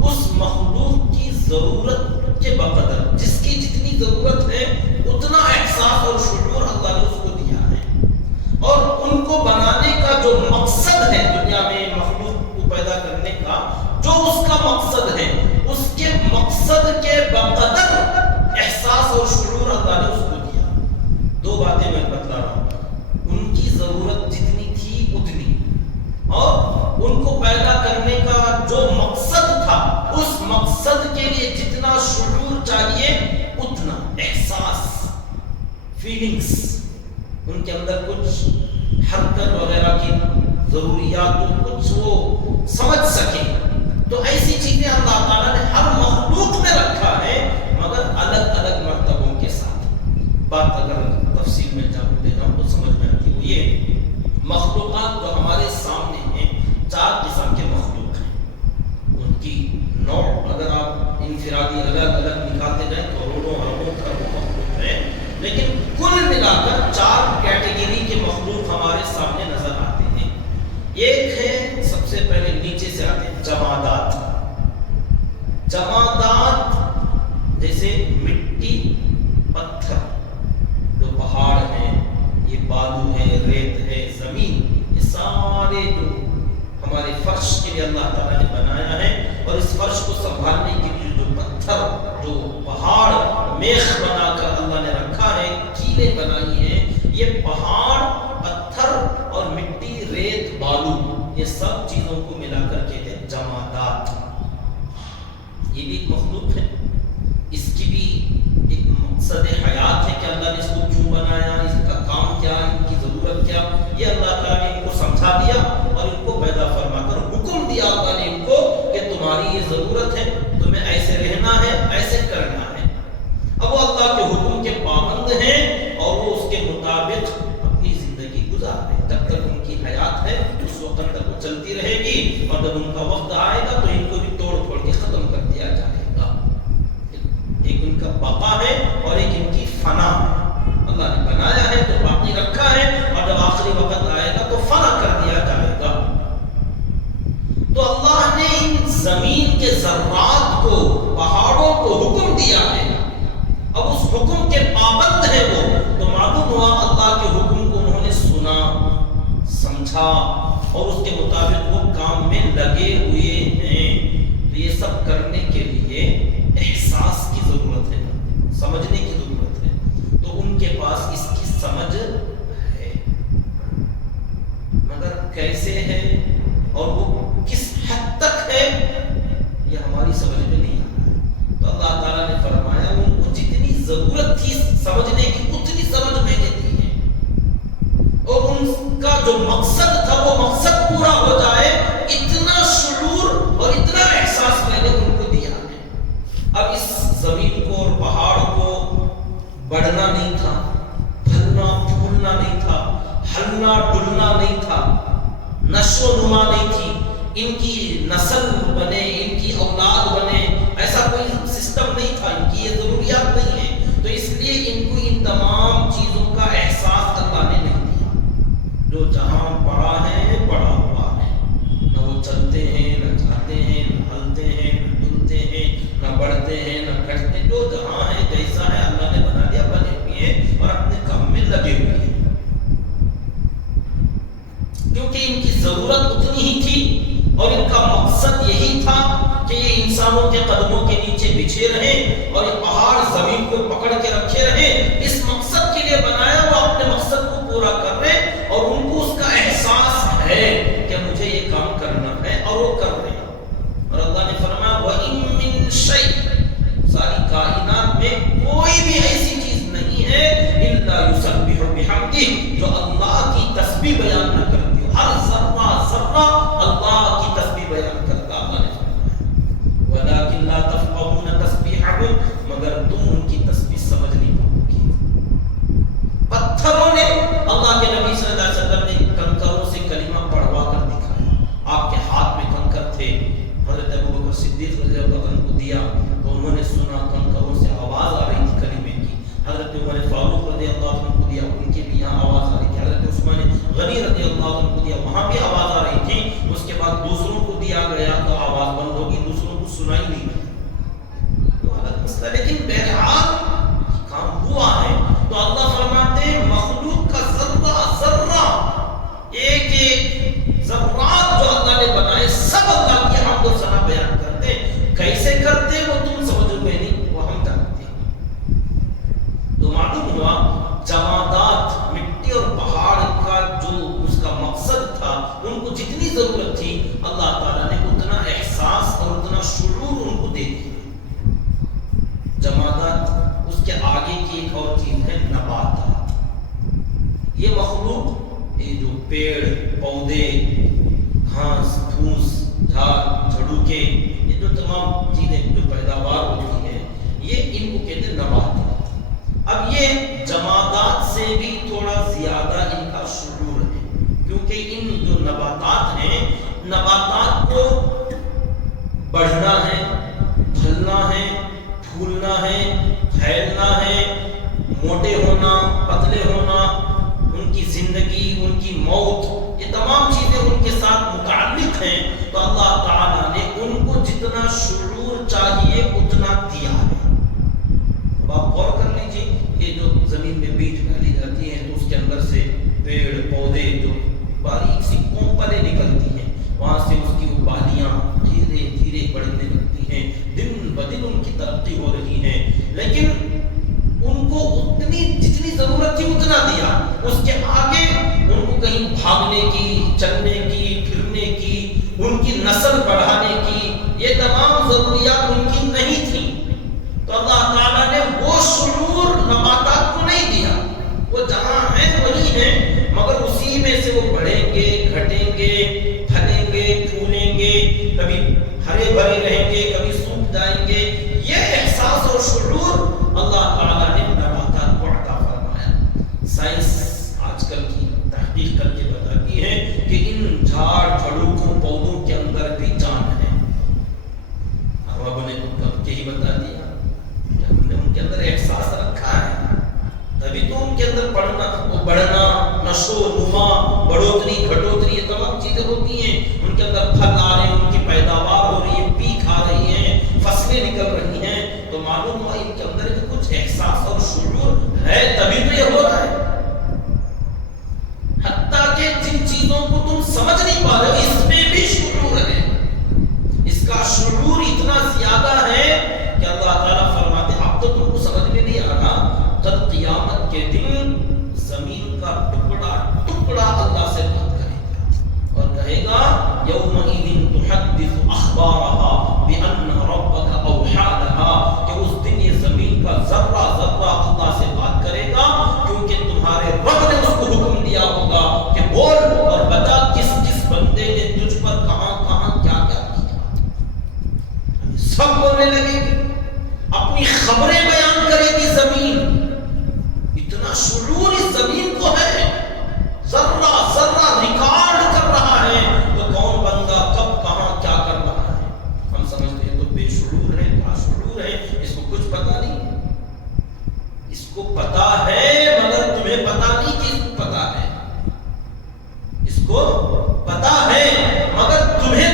اس مخلوق کی ضرورت کے بقدر، جس کی جتنی ضرورت ہے اتنا احساس اور شعور اللہ نے اس کو دیا ہے، اور ان کو بنانے کا جو مقصد ہے دنیا میں مخلوق کو پیدا کرنے کا، جو اس کا مقصد ہے، اس کے مقصد کے بقدر احساس اور شعور اللہ نے اس کو دیا۔ دو باتیں میں بتلا رہا ہوں، ان کی ضرورت جتنی تھی اتنی، اور ان کو پیدا کرنے کا جو مقصد تھا، اس مقصد کے لیے جتنا شعور چاہیے اتنا احساس، فیلنگز، ان کے اندر کچھ حرکت وغیرہ کی ضروریات کو کچھ وہ سمجھ سکے، تو ایسی چیزیں اللہ تعالیٰ نے ہر مخلوق میں رکھا ہے، مگر الگ الگ مرتبوں کے ساتھ۔ بات اگر تفصیل میں لے جاؤں تو سمجھ میں آتی، وہ یہ مخلوقات جو ہمارے سامنے ہیں، چار قسم کے مخلوق ہیں، ان کی نوع اگر آپ انفرادی الگ الگ نکالتے جائیں تو کروڑوں اربوں کروڑوں مخلوق ہیں، لیکن کل ملا کر چار کیٹیگری کے مخلوق ہمارے سامنے نظر آتے ہیں۔ ایک ہے، سب سے پہلے نیچے سے آتے ہیں جمادات۔ جمادات جیسے مٹی، پتھر، جو پہاڑ ہیں، یہ بالو ہے، ریت ہے، زمین، یہ سارے جو ہمارے فرش کے لیے اللہ تعالیٰ نے بنایا ہے، اور اس فرش کو سنبھالنے کے لیے جو پتھر، جو پہاڑ میخ بنا کر اللہ نے رکھا ہے، کیلیں بنائی ہیں، یہ پہاڑ، پتھر اور مٹی، ریت، بالو، یہ سب چیزوں کو ملا کر کہتے ہیں جمادات۔ یہ بھی ایک مخلوق ہے، اس کی بھی ایک مقصد حیات ہے کہ اللہ نے اس کو کیوں بنایا، اس کا کام کیا، ان کی ضرورت کیا، یہ اللہ تعالیٰ نے ان کو سمجھا دیا اور ان کو پیدا فرما کر حکم دیا اللہ نے ان کو کہ تمہاری یہ ضرورت ہے، تمہیں ایسے رہنا ہے، ایسے کرنا ہے۔ اب وہ اللہ کے حکم کے پابند ہیں اور وہ اس کے مطابق اپنی زندگی گزار رہے ہیں، جب تک ان کی حیات ہے اس وقت تک وہ چلتی رہے گی، اور جب ان کا وقت آئے گا تو ان کو بھی توڑ پھوڑ کے ختم کر دیا جائے گا۔ ایک ان کا بقا ہے اور ایک ان کی فنا ہے، اللہ نے بنایا ہے تو باقی رکھا ہے، اور جب آخری وقت آئے گا تو فنا کر دیا جائے گا۔ تو اللہ نے ان زمین کے ذرات کو، پہاڑوں کو حکم دیا ہے، اب اس حکم کے پابند ہیں وہ، تو معلوم ہوا اللہ کے حکم کو انہوں نے سنا، سمجھا، اور اس کے مطابق وہ کام میں لگے ہوئے ہیں۔ تو یہ سب کرنے کے لیے احساس کی ضرورت ہے، سمجھنے کی ضرورت ہے، تو ان کے پاس اس کی سمجھ ہے، مگر کیسے ہے اور وہ کس حد تک ہے یہ ہماری سمجھ میں نہیں آ رہا ہے۔ تو اللہ تعالیٰ نے فرمایا ان کو جتنی ضرورت تھی سمجھنے کی اتنی سمجھ میں نے دی ہے، اور ان کا جو مقصد تھا وہ مقصد پورا ہو جائے، اتنا شعور اور اتنا احساس میں نے ان کو دیا ہے۔ اب اس زمین کو اور پہاڑ کو بڑھنا نہیں تھا، پھلنا پھولنا نہیں تھا، ہلنا ڈلنا نہیں تھا، نشو و نما نہیں تھی، ان کی نسل بنے، ان کی اولاد بنے، ایسا کوئی سسٹم نہیں تھا، ان کی یہ ضروریات نہیں ہے، تو اس لیے ان کو ان تمام چیزوں کا احساس اللہ نے نہیں دیا۔ جو جہاں پڑا ہے پڑا، وہ چلتے ہیں نہ جاتے ہیں نہ ہلتے ہیں نہ ڈلتے ہیں نہ بڑھتے ہیں نہ گھٹتے ہیں، جو جہاں ہے جیسا ہے اللہ نے بنا دیا، بنے ہوئے ہیں اور اپنے کام میں لگے ہوئے ہیں، کیونکہ ان کی ضرورت اتنی ہی تھی اور ان کا مقصد یہی تھا کہ یہ انسانوں کے قدموں کے نیچے بچھے رہیں اور یہ پہاڑ زمین کو پکڑ کے رکھے رہیں۔ اس مقصد کے لیے بنایا، وہ اپنے مقصد کو پورا کر رہے اور ان کو اس کا احساس ہے کہ مجھے یہ کام کرنا ہے اور وہ کر رہے ہیں۔ اور اللہ نے فرمایا وَإِن مِّن شَيْءٍ، ساری کائنات میں کوئی بھی ایسی چیز نہیں ہے إِلَّا يُسَبِّحُ بِحَمْدِهِ، جو اللہ کی تسبیح بیان نہ کرتی ہو۔ ہر ذرہ ذرہ اللہ کی تسبیح بیان کرتا، اللہ نے فرمایا وَلَٰكِن لَّا تَفْقَهُونَ تَسْبِيحَهُمْ، مگر تم ان کی تسبیح سمجھ نہیں پاؤ گے۔ پتھروں نے، اللہ کے نبی صلی اللہ علیہ وسلم نے کنکروں سے کلمہ پڑھوا کر دکھایا، آپ کے ہاتھ میں کنکر تھے، حضرت ابوبکر صدیق رضی اللہ عنہ کو دیا تو انہوں نے سنا کنکروں سے آواز آ رہی تھی کلمے کی، حضرت عمر فاروق رضی اللہ عنہ کو دیا، ان کے بھی یہاں آواز آ رہی تھی، حضرت عثمان غنی رضی اللہ عنہ کو دیا، وہاں بھی آواز آ رہی تھی، اس کے بعد دوسروں کو دیا گیا تو آواز بند ہوگی، دوسروں کو سنائی نہیں، وہ الگ مسئلہ، لیکن بہرحال کام ہوا ہے۔ تو اللہ فرماتے ہیں مخلوق کا ذرہ ذرہ، ایک ایک ذرات جو اللہ نے بنائے، سب اللہ کی حمد و ثنا بیان کرتے ہیں۔ کیسے کرتے ہیں وہ تم سمجھو گے نہیں، وہ ہم جانتے ہیں۔ تو معلوم ہوا جمادات، مٹی اور پہاڑ کا جو اس کا مقصد تھا، ان کو جتنی ضرورت تھی اللہ تعالیٰ نے اتنا احساس اور اتنا شعور ان کو دے دیا۔ جمادات، اس کے آگے کی ایک اور چیز ہے نباتات۔ یہ مخلوق، یہ جو پیڑ پودے، گھاس پھوس، جھاڑ جھڑوکے، یہ جو تمام چیزیں جو پیداوار ہوتی ہیں، یہ ان کو کہتے ہیں نباتات۔ اب یہ جمادات سے بھی تھوڑا زیادہ ان کا شعور ہے، کیونکہ ان جو نباتات ہیں، نباتات کو بڑھنا ہے، پھلنا ہے، پھولنا ہے، پھیلنا ہے، موٹے ہونا، پتلے ہونا، ان کی زندگی، ان کی موت، یہ تمام چیزیں ان کے ساتھ متعلق ہیں۔ تو اللہ تعالیٰ نے ان کو جتنا شعور چاہیے اتنا دیا ہے۔ اب آپ غور کر لیجیے، یہ جو زمین میں بیج ڈالی جاتی ہیں تو اس کے اندر سے پیڑ پودے جو باریک سی کونپلیں نکلتی ہیں، وہاں سے اس کی وہ بالیاں دھیرے دھیرے بڑھنے لگتی ہیں، دن بدن ان کی ترقی ہو رہی ہے، لیکن ان کو اتنی جتنی ضرورت تھی اتنا دیا، اس کے آگے ان کو کہیں بھاگنے کی، چلنے کی، پھرنے کی، ان کی نسل بڑھانے کی، یہ تمام ضروریات ان کی نہیں تھیں۔ تو اللہ تعالیٰ نے وہ شعور نباتات کو نہیں دیا، وہ جہاں ہیں وہی ہیں، مگر اسی میں سے وہ بڑھیں گے، گھٹیں گے، پھلیں گے، پھولیں گے، کبھی ہرے بھرے رہیں گے، کبھی سوکھ جائیں گے۔ یہ احساس اور شعور اللہ تعالیٰ نے نباتات کو عطا فرمایا۔ سائنس آج کل کی تحقیق کر کے بتاتی ہے کہ ان جھاڑ جھڑوکوں پودوں کے اندر بھی جان ہے۔ رب نے تو یہی بتا دیا کہ ہم نے ان کے اندر احساس رکھا ہے، تبھی تو ان کے اندر بڑھنا، نشو و نما، بڑھوتری گھٹوتری، یہ تمام چیزیں ہوتی ہیں، ان کے اندر پھل آ رہے ہیں، ان کی پیداوار ہو رہی ہے، پیک آ رہی ہیں، فصلیں نکل رہی ہیں، تو معلوم ہوا ان کے اندر بھی کچھ احساس اور شعور ہے، تبھی تو یہ ہو رہا ہے۔ حتیٰ کہ جن چیزوں کو تم سمجھ نہیں پا رہے ہو، اس میں بھی شعور ہے، اس کا شعور اتنا زیادہ ہے کہ اللہ تعالیٰ فرماتے ہیں اب تو تم کو سمجھ میں نہیں آ رہا، جب قیامت کے دن زمین کا ٹکڑا ٹکڑا اللہ سے بات کرے گا اور کہے گا یومئذ تحدث اخبارها بان ربک اوحی لها، کہ اس دن یہ زمین کا ذرہ ذرہ اللہ سے بات کرے گا، کیونکہ تمہارے رب نے اس کو حکم دیا ہوگا کہ بول اور بتا کس کس بندے نے تجھ پر کہاں کہاں کیا کیا کیا۔ سب بولنے لگے گی، اپنی خبریں بیان کرے گی زمین، اتنا شعور اس زمین کو ہے، ذرہ ذرہ ریکارڈ کر رہا ہے، تو کون بندہ کب کہاں کیا کر رہا ہے۔ ہم سمجھتے ہیں تو بے شعور ہے، لاشعور ہے، اس کو کچھ پتا نہیں ہے، اس کو پتا ہے مگر تمہیں پتا نہیں کہ اس کو پتا ہے، اس کو پتا ہے مگر تمہیں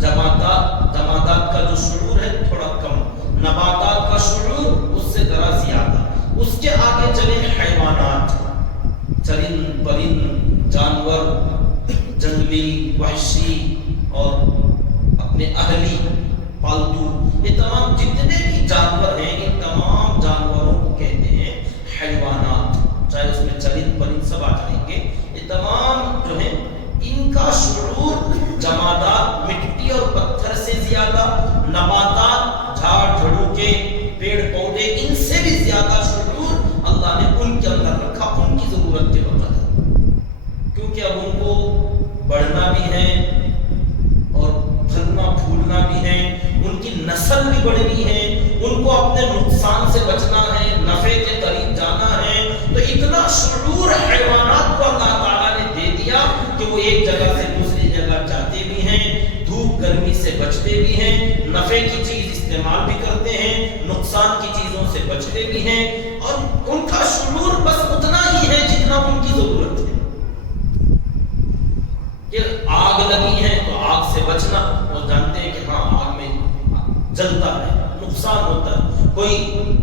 جمادات کا جو شعور ہے تھوڑا کم، نباتات کا شعور اس سے ذرا زیادہ. اس کے آگے چلے حیوانات، چرند پرند جانور، جنگلی وحشی اور اپنے اہلی پالتو، یہ تمام جتنے بھی جانور ہیں ان تمام جانوروں کو کہتے ہیں حیوانات. چاہے اس میں چرند پرند سب آ جائیں گے. یہ تمام جو ہیں ان کا شعور جمادات مٹی اور پتھر سے زیادہ، نباتات جھاڑ جھڑوں کے پیڑ پودے ان سے بھی زیادہ شعور اللہ نے ان کے اندر رکھا ان کی ضرورت کے وقت. کیونکہ اب ان کو بڑھنا بھی ہے اور پھلنا پھولنا بھی ہے، ان کی نسل بھی بڑھنی ہے، ان کو اپنے نقصان سے بچنا ہے، نفع کے قریب جانا ہے. تو اتنا شعور حیوانات کو اللہ تعالیٰ نے دے دیا کہ وہ ایک جگہ سے دوسری جگہ جاتے بھی ہیں، دھوپ گرمی سے بچتے بھی ہیں، نفع کی چیز استعمال بھی کرتے ہیں، نقصان کی چیزوں سے بچتے بھی ہیں، اور ان کا شعور بس اتنا ہی ہے جتنا ان کی ضرورت ہے. کہ آگ لگی ہے تو آگ سے بچنا، وہ جانتے ہیں کہ ہاں آگ میں جلتا ہے، نقصان ہوتا ہے. کوئی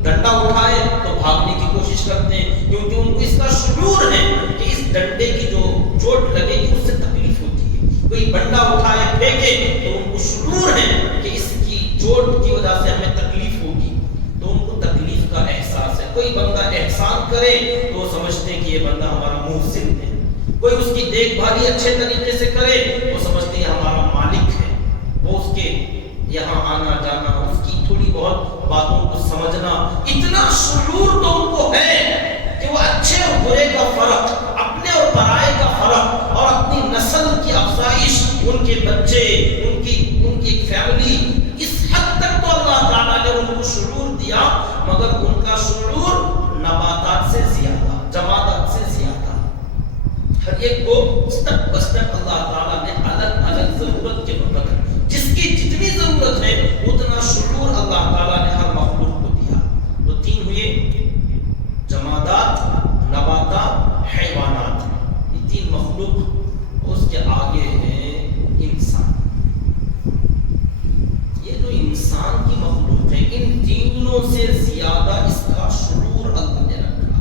ڈنڈا اٹھائے تو بھاگنے کی کوشش کرتے ہیں، کیونکہ ان کو اس کا شعور ہے کہ اس ڈنڈے کی جو چوٹ لگے گی اس سے تکلیف ہوتی ہے. کوئی بنڈا اٹھائے پھینکے تو ان کو شعور ہے کہ اس کی چوٹ کی وجہ سے ہمیں تکلیف ہوگی، تو ان کو تکلیف کا احساس ہے. کوئی بندہ احسان کرے تو وہ سمجھتے ہیں کہ یہ بندہ ہمارا محسن ہے. کوئی اس کی دیکھ بھالی اچھے طریقے سے کرے وہ سمجھتے ہیں ہمارا مالک ہے. وہ اس کے یہاں آنا جانا، اس کی تھوڑی بہت باتوں کو سمجھنا، اتنا شعور تو ان کو ہے کہ وہ اچھے اور برے کا فرق، اپنے اور پرائے کا فرق، اور اپنی نسل کی افزائش، ان کے بچے، ان کی فیملی، اس حد تک تو اللہ تعالیٰ نے ان کو شعور دیا. مگر ان کا شعور نباتات سے زیادہ، جمادات سے زیادہ. ہر ایک کو اسٹیپ بائی اسٹیپ اللہ تعالیٰ نے الگ الگ ضرورت کے وقت جس کی جتنی ضرورت ہے اتنا شعور اللہ تعالیٰ نے ہر مخلوق کو دیا. تو تین ہوئے، جمادات، نباتات، حیوانات. یہ تین مخلوق. اس کے آگے ہے انسان. یہ جو انسان کی مخلوق ہے ان تینوں سے زیادہ اس کا شعور اللہ نے رکھا.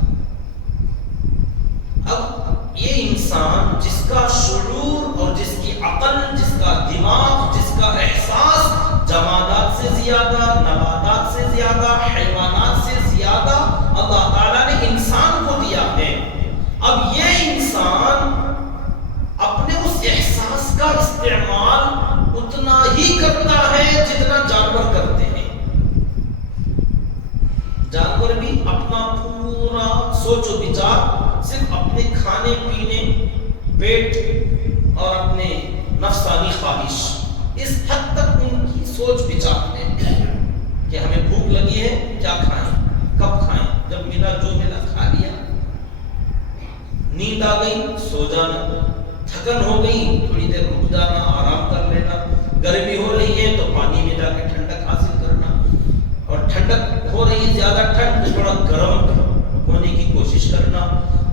اب یہ انسان جس کا شعور اور جس کی عقل، جس کا دماغ، جس کا احساس جمادات سے زیادہ، نباتات سے زیادہ، حیوانات سے زیادہ اللہ تعالیٰ نے انسان کو دیا ہے. اب یہ انسان اپنے اس احساس کا استعمال اتنا ہی کرتا ہے جتنا جانور کرتے ہیں. جانور بھی اپنا پورا سوچ و بچار صرف اپنے کھانے پینے، پیٹ اور اپنے نفسانی خواہش، اس حد تک ان کی سوچ بچار ہے کہ ہمیں بھوک لگی ہے، کیا کھائیں، کب کھائیں، جب ملا جو ملا کھا لیا. نیند آ گئی سو جانا، تھکن ہو گئی تھوڑی دیر رک جانا، آرام کر لینا. گرمی ہو رہی ہے تو پانی میں جا کے ٹھنڈک حاصل کرنا، اور ٹھنڈک ہو رہی ہے زیادہ ٹھنڈ تو تھوڑا گرم ہونے کی کوشش کرنا.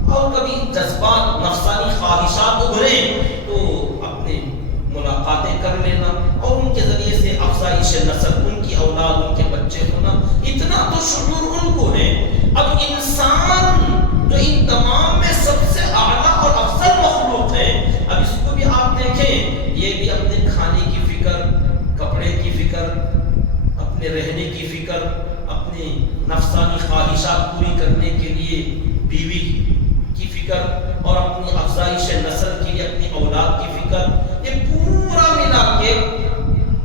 اور کبھی جذبات، نفسانی خواہشات ابھریں تو اپنے ملاقاتیں کر لینا، اور ان کے ذریعے سے افزائش نسل، ان کی اولاد، ان کے بچے ہونا. اتنا تو شعور ان کو ہے. اب انسان جو ان تمام میں سب سے اعلیٰ اور افضل مخلوق ہے، اب اس کو بھی آپ دیکھیں، یہ بھی اپنے کھانے کی فکر، کپڑے کی فکر، اپنے رہنے کی فکر، اپنے نفسانی خواہشات پوری کرنے کے لیے بیوی کی فکر، اور اپنی افزائش نسل کے لیے اپنی اولاد کی فکر، یہ پورا ملا کے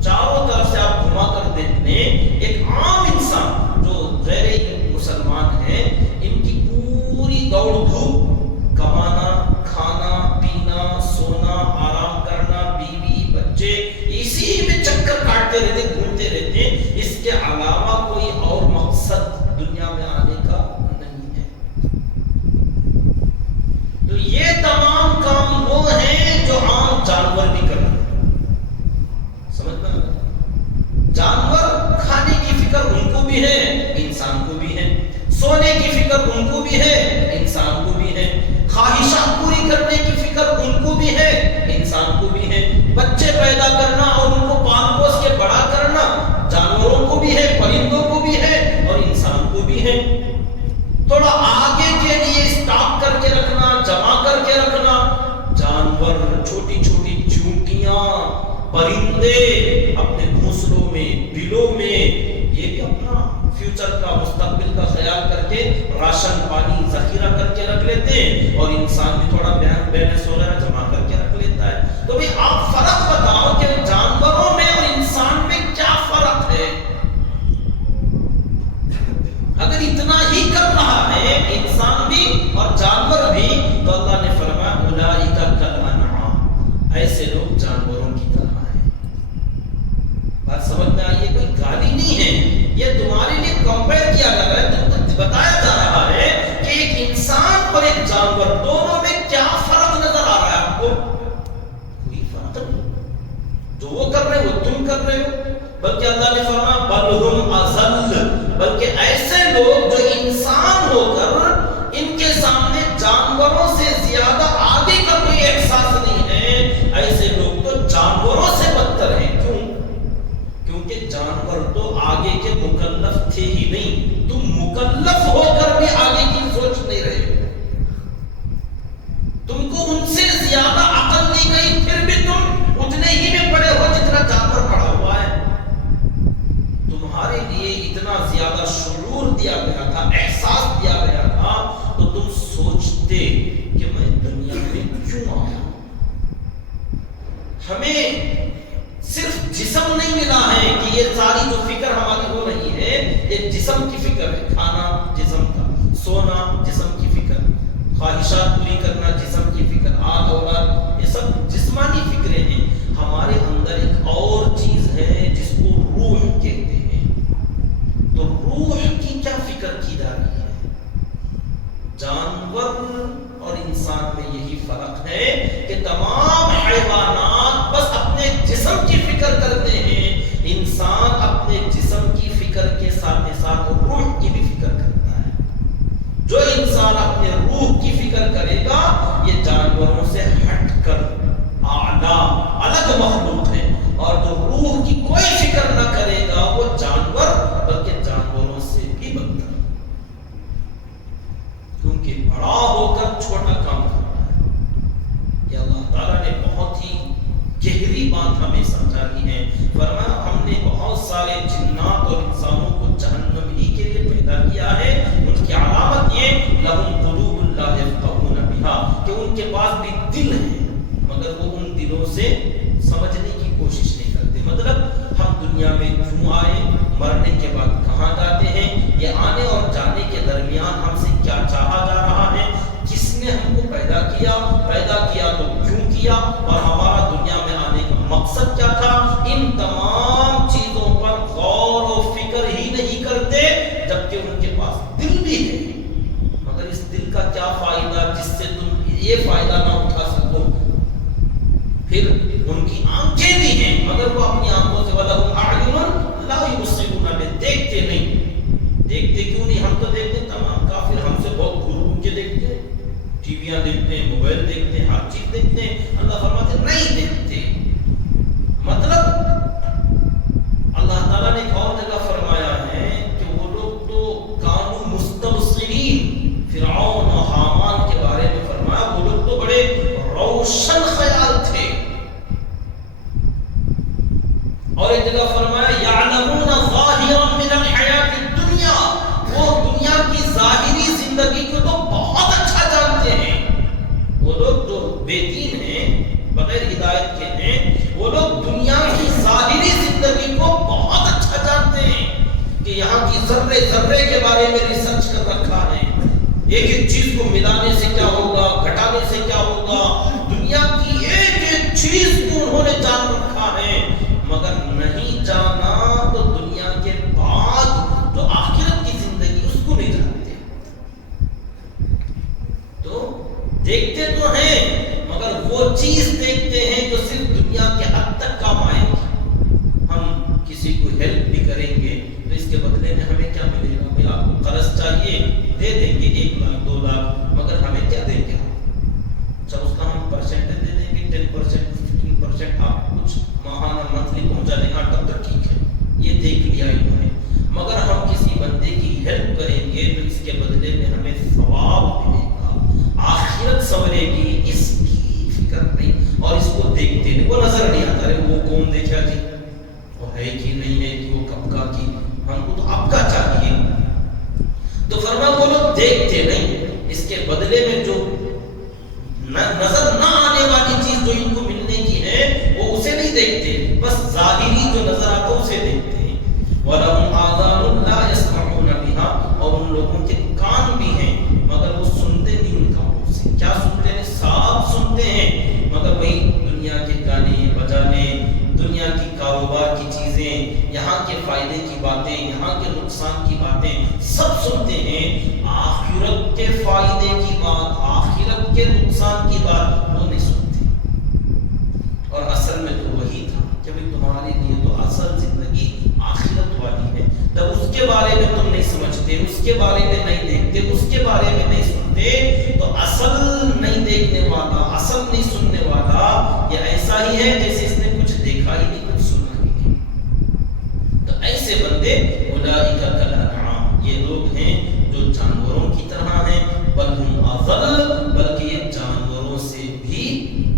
چاروں طرف سے آپ گھما کر دیکھیں ایک عام انسان جو غیر مسلمان ہے، ان کی پوری دوڑ دھوپ، کمانا، کھانا، پینا، سونا، آرام کرنا، بیوی، بچے، اسی میں چکر کاٹتے رہتے، گھومتے رہتے. اس کے علاوہ کوئی اور مقصد دنیا میں آنے کا نہیں ہے. تو یہ تمام کام وہ ہیں جو عام جانور بھی کرتے ہیں. سمجھنا ہے؟ جانور کھانے کی فکر ان کو بھی ہے، انسان کو بھی ہے. سونے کی فکر ان کو بھی ہے، انسان کو بھی ہے. خواہشات پوری کرنے کی فکر ان کو بھی ہے، انسان کو بھی ہے. بچے پیدا پرندے اپنے گھونسلوں میں، بلوں میں یہ بھی اپنا فیوچر کا، مستقبل کا خیال کر کے راشن پانی ذخیرہ کر کے رکھ لیتے ہیں، اور انسان بھی تھوڑا بیلنس وغیرہ جمع کر کے رکھ لیتا ہے۔ تو بھی آپ فرق بتاؤ کہ جانوروں میں اور انسان میں کیا فرق ہے؟ اگر اتنا ہی کر رہا ہے انسان بھی اور جانور بھی، تو اللہ نے فرمایا اولئک کالانعام، ایسے لوگ جانوروں کی طرح ہیں۔ بات سمجھ میں آئی ہے؟ کوئی گالی نہیں ہے، یہ تمہارے لیے کمپیئر کیا جا رہا ہے، تم کو بتایا جا رہا ہے کہ ایک انسان اور ایک جانور دونوں میں کیا فرق نظر آ رہا ہے آپ کو؟ کوئی فرق نہیں، جو وہ کر رہے ہو تم کر رہے ہو، بلکہ اللہ نے فرمایا بل ہم اضل، بلکہ ایسے لوگ جو انسان ہو کر ان کے سامنے جانوروں سے زیادہ آگے کا کوئی احساس نہیں ہے، ایسے لوگ تو جانوروں سے بدتر ہیں۔ کیوں؟ کیونکہ جانور تو آگے کے مکلف تھے ہی نہیں، تم مکلف ہو کر بھی آگے کی سوچ نہیں رہے ہو، تم کو ان سے زیادہ عقل دی گئی، پھر بھی تم اتنے ہی میں پڑے ہو جتنا جانور پڑا ہوا ہے۔ تمہارے لیے اتنا زیادہ شعور دیا گیا تھا، احساس دیا گیا تھا، تو تم سوچتے کہ میں دنیا میں کیوں آیا؟ ہمیں صرف جسم نہیں ملا ہے کہ یہ ساری جو فکر ہماری ہو رہی ہے یہ جسم کی فکر ہے، کھانا جسم کا، سونا جسم کی فکر، خواہشات پوری کرنا جسم کی فکر، آل اولاد، یہ سب جسمانی فکریں ہیں۔ ہمارے اندر ایک اور چیز ہے جس کو روح کہتے ہیں، تو روح کی کیا فکر کی جا رہی ہے؟ جانور اور انسان میں یہی فرق ہے کہ تمام حیوانات بس اپنے جسم کی فکر کرتے ہیں، انسان اپنے جسم کی فکر کے ساتھ ساتھ روح کی بھی فکر کرتا ہے۔ جو انسان اپنے روح کی فکر کرے گا یہ جانوروں سے ہٹ کر اعلیٰ الگ مخلوق ہے، اور جو روح کی کوئی فکر نہ کرے گا وہ جانور بلکہ جانوروں سے بھی بدتر، کیونکہ بڑا ہو کر چھوٹا کام کر رہا ہے۔ یہ اللہ تعالیٰ نے بہت ہی گہری بات ہمیں سمجھائی ہے، فرمایا ہم نے بہت سارے جنات اور انسانوں کو جہنم ہی کے لیے پیدا کیا ہے، ان کی علامت یہ لہم قلوب لا یفقہون بہا، کہ ان کے پاس بھی دل ہے مگر وہ ان دلوں سے سمجھنے کی کوشش نہیں کرتے۔ مطلب ہم دنیا میں کیوں آئے، مرنے کے بعد کہاں جاتے ہیں، یہ آنے اور جانے کے درمیان ہم سے کیا چاہا جا رہا ہے، کس نے ہم کو پیدا کیا تو کیوں کیا، اور ہمارا دنیا میں آنے کا مقصد کیا تھا، ان تمام چیزوں پر غور و فکر ہی نہیں کرتے، جبکہ ان کے پاس دل بھی ہے، مگر اس دل کا کیا فائدہ جس سے تم یہ فائدہ نہ اٹھا سکو۔ پھر ان کی آنکھیں بھی ہیں مگر وہ اپنی آنکھوں سے وَلَهُمْ أَعْيُنٌ لَا يُبْصِرُونَ بِهَا، دیکھتے نہیں۔ دیکھتے کیوں نہیں؟ ہم تو دیکھتے، تمام کافر ہم سے بہت گھر کے دیکھتے ہیں، ٹی ویاں دیکھتے ہیں، موبائل دیکھتے ہیں، ہر چیز دیکھتے ہیں، اللہ فرماتے نہیں دیکھتے۔ مطلب اللہ تعالیٰ نے ایک اور جگہ فرمایا ہے کہ وہ لوگ تو کانوا مستبصرین، فرعون اور حامان کے بارے میں فرمایا وہ لوگ تو بڑے روشن خیال تھے، اور ایک جگہ فرمایا یعلمون ظاہرا من الحیات الدنیا، وہ دنیا کی ظاہری زندگی کو تو بہت اچھا جانتے ہیں۔ وہ لوگ جو بے دین ہیں، بغیر ہدایت کے ہیں، وہ لوگ دنیا کی ظاہری زندگی کو بہت اچھا جانتے ہیں کہ یہاں کی ذرے ذرے کے بارے میں ریسرچ کر رکھا ہے، ایک ایک چیز کو ملانے سے کیا ہوگا، گھٹانے سے کیا ہوگا، دنیا کی ایک ایک چیز کو انہوں نے جان رکھا ہے، مگر نہیں جانا تو دنیا کے بعد جو آخرت کی زندگی اس کو نہیں جانتے۔ تو دیکھتے تو ہیں مگر وہ چیز دیکھتے ہیں جو صرف دنیا کے حد تک کام آئے گی۔ ہم کسی کو ہیلپ بھی کریں گے تو اس کے بدلے میں ہمیں کیا ملے گا؟ بھئی آپ کو قرض چاہیے، دے دیں گے 1 لاکھ 2 لاکھ، مگر ہمیں کیا گے کیا جی وہ ہے کہ نہیں ہے کہ وہ کب کا کی، ہم کو تو اب کا چاہیے. تو فرمایا وہ لوگ دیکھتے نہیں، اس کے بدلے میں جو نظر نہ آنے والی چیز جو ان کو ملنے کی ہے وہ اسے نہیں دیکھتے، بس ظاہری جو نظر آتا اسے دیکھتے ہیں. وَلَهُمْ آذَانٌ لَا يَسْمَعُونَ بِهَا، اور ان لوگوں کے کان بھی ہیں مگر وہ سنتے نہیں ان کانوں سے. کیا سنتے ہیں؟ صاف سنتے ہیں، مگر وہی دنیا کے گانے بجانے، دنیا کی کاروبار کی چیزیں، یہاں کے فائدے کی باتیں، یہاں کے نقصان کی باتیں سب سنتے ہیں. آخرت کے فائدے کی بات، آخرت کے نقصان کی بات وہ نہیں سنتے. اور اصل میں تو وہی تھا کہ بھئی تمہارے لیے تو اصل زندگی آخرت والی ہے. جب اس کے بارے میں تم نہیں سمجھتے، اس کے بارے میں نہیں دیکھتے، اس کے بارے میں نہیں سنتے، تو اصل نہیں دیکھنے والا، اصل نہیں سننے والا یہ ایسا ہی ہے جیسے اس نے کچھ دیکھا ہی نہیں، کچھ سنا ہی نہیں. تو ایسے بندے اولئک کالانعام، یہ لوگ ہیں جو جانوروں کی طرح ہیں. بل ہم اضل، بلکہ یہ جانوروں سے بھی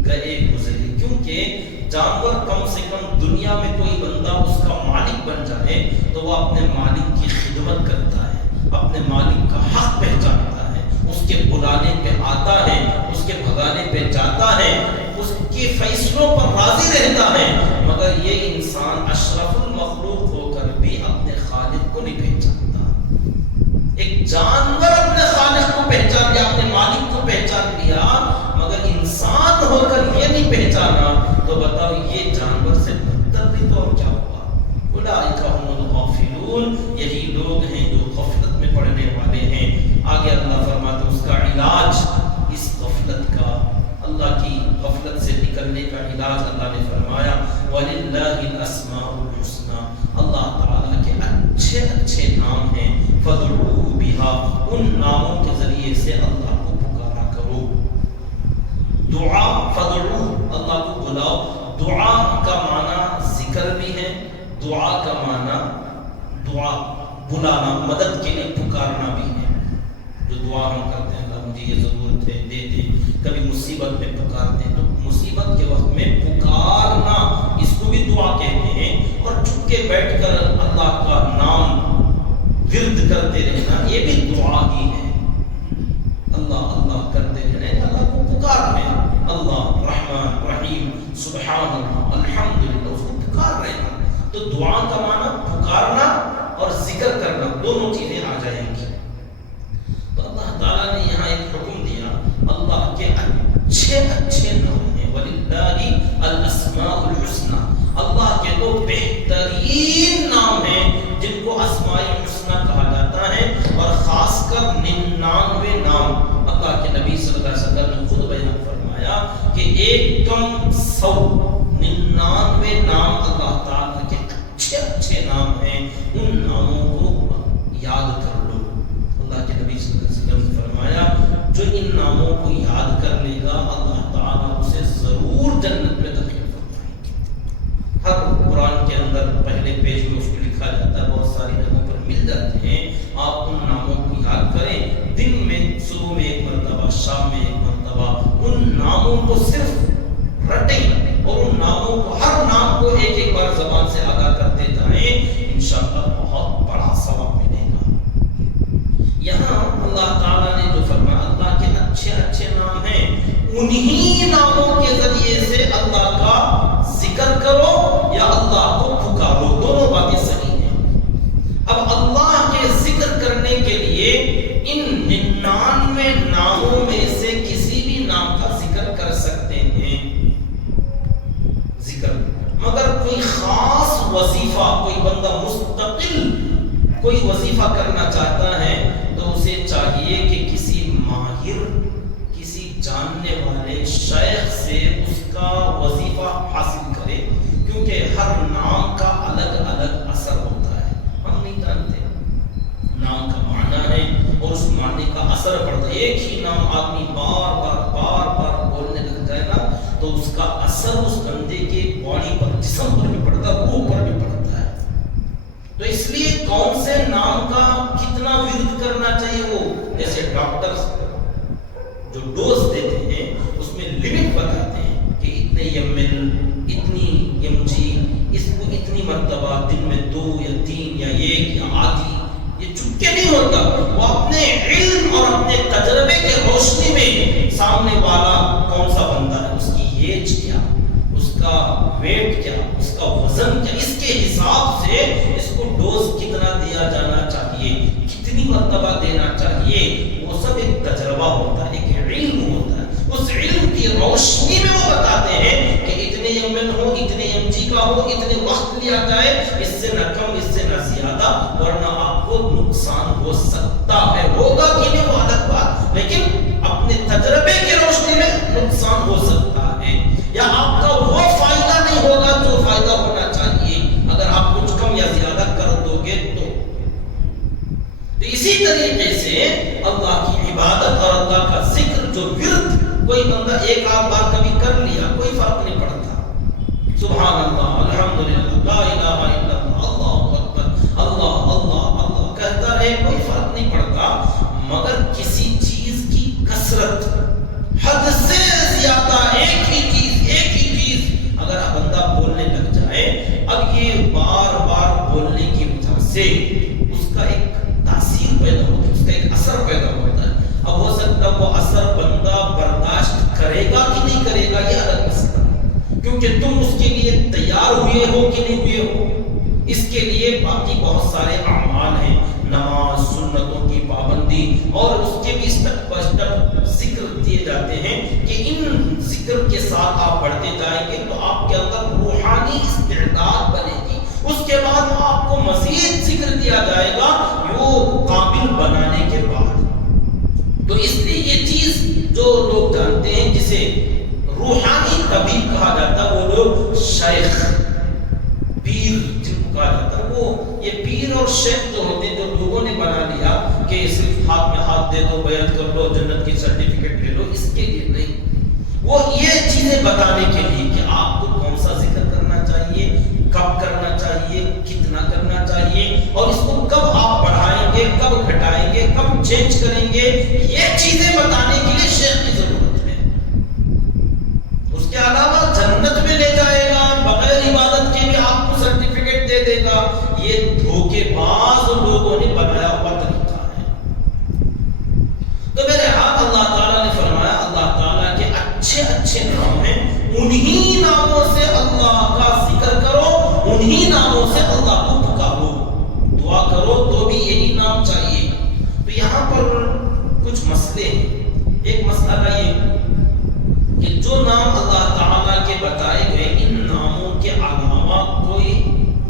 گئے گزرے. کیونکہ جانور کم سے کم دنیا میں کوئی بندہ اس کا مالک بن جائے تو وہ اپنے مالک کی خدمت کرتا ہے، اپنے مالک کا حق پہچانتا ہے، اس کے بلانے پہ آتا ہے، اس کے بھگانے پہ جاتا ہے، اس کے فیصلوں پر راضی رہتا ہے. مگر یہ انسان اشرف المخلوق ہو کر بھی اپنے خالق کو نہیں پہچانتا. ایک جانور اپنے خالق کو پہچان لیا، اپنے مالک کو پہچان لیا، مگر انسان ہو کر یہ نہیں پہچانا، تو بتاؤ یہ جانور سے بدتر نہیں تو اور کیا ہوا. اولئک هم الغافلون، یہی لوگ ہیں جو غفلت میں پڑنے والے ہیں. آگے اللہ فرماتے ہیں اس کا علاج، اس غفلت کا، اللہ کی غفلت سے نکلنے کا علاج اللہ نے فرمایا وَلِلَّهِ الْأَسْمَاءُ الْحُسْنَى، اللہ تعالیٰ کے اچھے اچھے نام ہیں. فَادْعُوهُ بِهَا، ان ناموں کے ذریعے سے اللہ کو پکارا کرو. دعا، فَادْعُوهُ، اللہ کو بلاؤ. دعا کا معنی ذکر بھی ہے، دعا کا معنی دعا بلانا، مدد کے لیے پکارنا بھی ہے. جو دعا ہم کرتے ہیں اللہ مجھے یہ ضرورت ہے دے دے، کبھی مصیبت میں پکارتے ہیں تو مصیبت کے وقت میں پکارنا اس کو بھی دعا کہتے ہیں. اور چھپ کے بیٹھ کر اللہ کا نام ورد کرتے رہنا یہ بھی دعا ہی ہے. اللہ اللہ کرتے رہنا، اللہ کو پکار رہے ہیں، اللہ رحمان رحیم سبحان اللہ الحمدللہ، اس کو پکار رہے ہیں. تو دعا کا معنی پکارنا اور ذکر کرنا، دونوں چیزیں آ جائیں گی. تو اللہ تعالیٰ نے یہاں ایک حکم دیا، اللہ کے اچھے اچھے نام ہیں. وَلِلَّهِ الْأَسْمَاءُ الْحُسْنَى، اللہ کے تو بہترین نام ہیں جن کو اسماء الحسنى کہا جاتا ہے. اور خاص کر 99 نام اللہ کے نبی صلی اللہ علیہ وسلم نے خود بیان فرمایا کہ 1 کم 100، 99 نام اللہ تعالیٰ کے اچھے اچھے نام ہیں. ان ناموں کو یاد کر لو. اللہ کے نبی صلی اللہ علیہ وسلم نے فرمایا جو ان ناموں کو یاد کر لے گا اللہ تعالیٰ اسے ضرور جنت میں داخل فرمائے گا. ہر قرآن کے اندر پہلے پیج میں اس کو لکھا جاتا ہے، بہت ساری جگہوں پر مل جاتے ہیں. آپ ان ناموں کو یاد کریں، دن میں صبح میں 1 مرتبہ، شام میں 1 مرتبہ ان ناموں کو صرف رٹیں اور ان ناموں کو، ہر نام کو ایک ایک بار زبان سے ادا کرتے جائیں، انشاءاللہ بہت بڑا ثواب ملے گا. یہاں اللہ تعالیٰ نے جو فرمایا اللہ کے اچھے اچھے نام ہیں، انہی ناموں کے ذریعے سے اللہ کا ذکر کرو یا اللہ کو پکارو، دونوں باتیں صحیح ہیں. اب اللہ کے ذکر کرنے کے لیے ان 99 ناموں میں سے کسی بھی نام کا ذکر کر سکتے ہیں، ذکر. مگر کوئی خاص وظیفہ، کوئی بندہ مستقل کوئی وظیفہ کرنا چاہتا ہے تو اسے چاہیے کہ کسی ماہر، کسی جاننے والے شیخ سے اس کا وظیفہ حاصل کرے، کیونکہ ہر نام کا الگ الگ اثر ہوتا ہے. ہم نہیں جانتے نام کا معنی ہے اور اس معنی کا اثر پڑتا ہے. ایک ہی نام آدمی بار بار بار بار بولنے لگ جائے نا تو اس کا اثر اس بندے کے باڈی پر، جسم پر بھی پڑتا ہے، روح پر بھی پڑتا ہے. تو اس لیے کون سے نام کا کتنا ورد کرنا چاہیے، وہ جیسے ڈاکٹر جو ڈوز دیتے ہیں اس میں لمٹ بتاتے ہیں کہ اتنے ml، اتنی mg، اس کو اتنی مرتبہ دن میں 2 یا 3 یا 1 یا آدھی یہ چپ کے نہیں ہوتا، وہ اپنے علم اور اپنے تجربے کے روشنی میں سامنے والا کون سا بندہ ہے، اس کی ایج کیا، اس کا ویٹ کیا، اس کا وزن کیا، اس کے حساب سے اس کو ڈوز کتنا دیا جانا چاہیے، کتنی مرتبہ دینا چاہیے، وہ سب ایک تجربہ ہوتا ہے، ایک علم ہوتا ہے۔ اس علم کی روشنی میں وہ بتاتے ہیں کہ اتنے ml ہو، اتنے mg کا ہو، اتنے وقت لیا جائے، اس سے نہ کم، اس سے نہ زیادہ، ورنہ آپ کو نقصان ہو سکتا ہے، ہوگا کہ نہیں وہ الگ بات، لیکن اپنے تجربے کی روشنی میں نقصان ہو سکتا ہے، یا آپ کا وہ فائدہ نہیں ہوگا جو فائدہ ہونا چاہیے اگر آپ کچھ کم یا زیادہ کر دو گے تو اسی طریقے سے اللہ کی عبادت اور اللہ کا ذکر جو ورد کوئی بندہ ایک آدھ بار کبھی کر لیا کوئی فرق نہیں پڑتا، سبحان اللہ، الحمدللہ، لا الہ الا اللہ، اللہ اکبر، اللہ اللہ اللہ کہتا رہے، کوئی فرق نہیں پڑتا، مگر کسی چیز کی کثرت، حد سے زیادہ ایک ہی چیز اگر بندہ بولنے لگ جائے، اب یہ بار بار بولنے کی وجہ سے اس کا ایک تاثیر پیدا ہوتا ہے، اس کا ایک اثر پیدا ہوتا ہے، اب ہو سکتا ہے وہ اثر بندہ برداشت کرے گا کہ نہیں کرے گا یہ الگ مسئلہ، کیونکہ تم اس کے لیے تیار ہوئے ہو کہ نہیں ہوئے ہو، اس کے لیے باقی بہت سارے اعمال ہیں، نماز، سنتوں کی پابندی، اور اس کے بھی اسٹیپ بائی اسٹیپ ذکر دیے جاتے ہیں کہ ان ذکر کے ساتھ آپ بڑھتے جائیں گے تو آپ کے اندر روحانی استعداد بنے گی، اس کے بعد آپ کو مزید ذکر دیا جائے گا وہ قابل بنانے کے بعد۔ تو اس لیے یہ چیز جو لوگ جانتے ہیں جسے روحانی طبیب کہا جاتا ہے، وہ لوگ شیخ، پیر جن کو کہا جاتا ہے، وہ یہ پیر اور شیخ جو ہوتے ہیں جو لوگوں نے بنا لیا کہ صرف ہاتھ میں ہاتھ دے دو، بیعت کر لو، جنت کی سرٹیفکیٹ لے لو، اس کے لیے نہیں، وہ یہ چیزیں بتانے کے لیے کہ آپ کو کون سا ذکر کرنا چاہیے، کب کرنا چاہیے، کتنا کرنا چاہیے، اور اس کو کب آپ بڑھائیں گے، کب گھٹائیں گے، کب چینج کریں گے، یہ چیزیں بتانے کے لیے شیخ کی ضرورت ہے۔ اس کے علاوہ جنت میں لے جائے گا، بغیر عبادت کے بھی آپ کو سرٹیفکیٹ دے دے گا، یہ دھوکے باز لوگوں نے بنایا ہوا طریقہ ہے۔ تو میرے ہاتھ اللہ تعالیٰ نے فرمایا اللہ تعالیٰ کے اچھے اچھے نام ہیں، انہی ناموں سے اللہ کا ذکر کرو، انہی ناموں سے اللہ کو پکارو، دعا کرو تو بھی یہی نام چاہیے۔ تو یہاں پر کچھ مسئلے ہیں، ایک مسئلہ یہ کہ جو نام اللہ تعالیٰ کے بتائے گئے ان ناموں کے علاوہ کوئی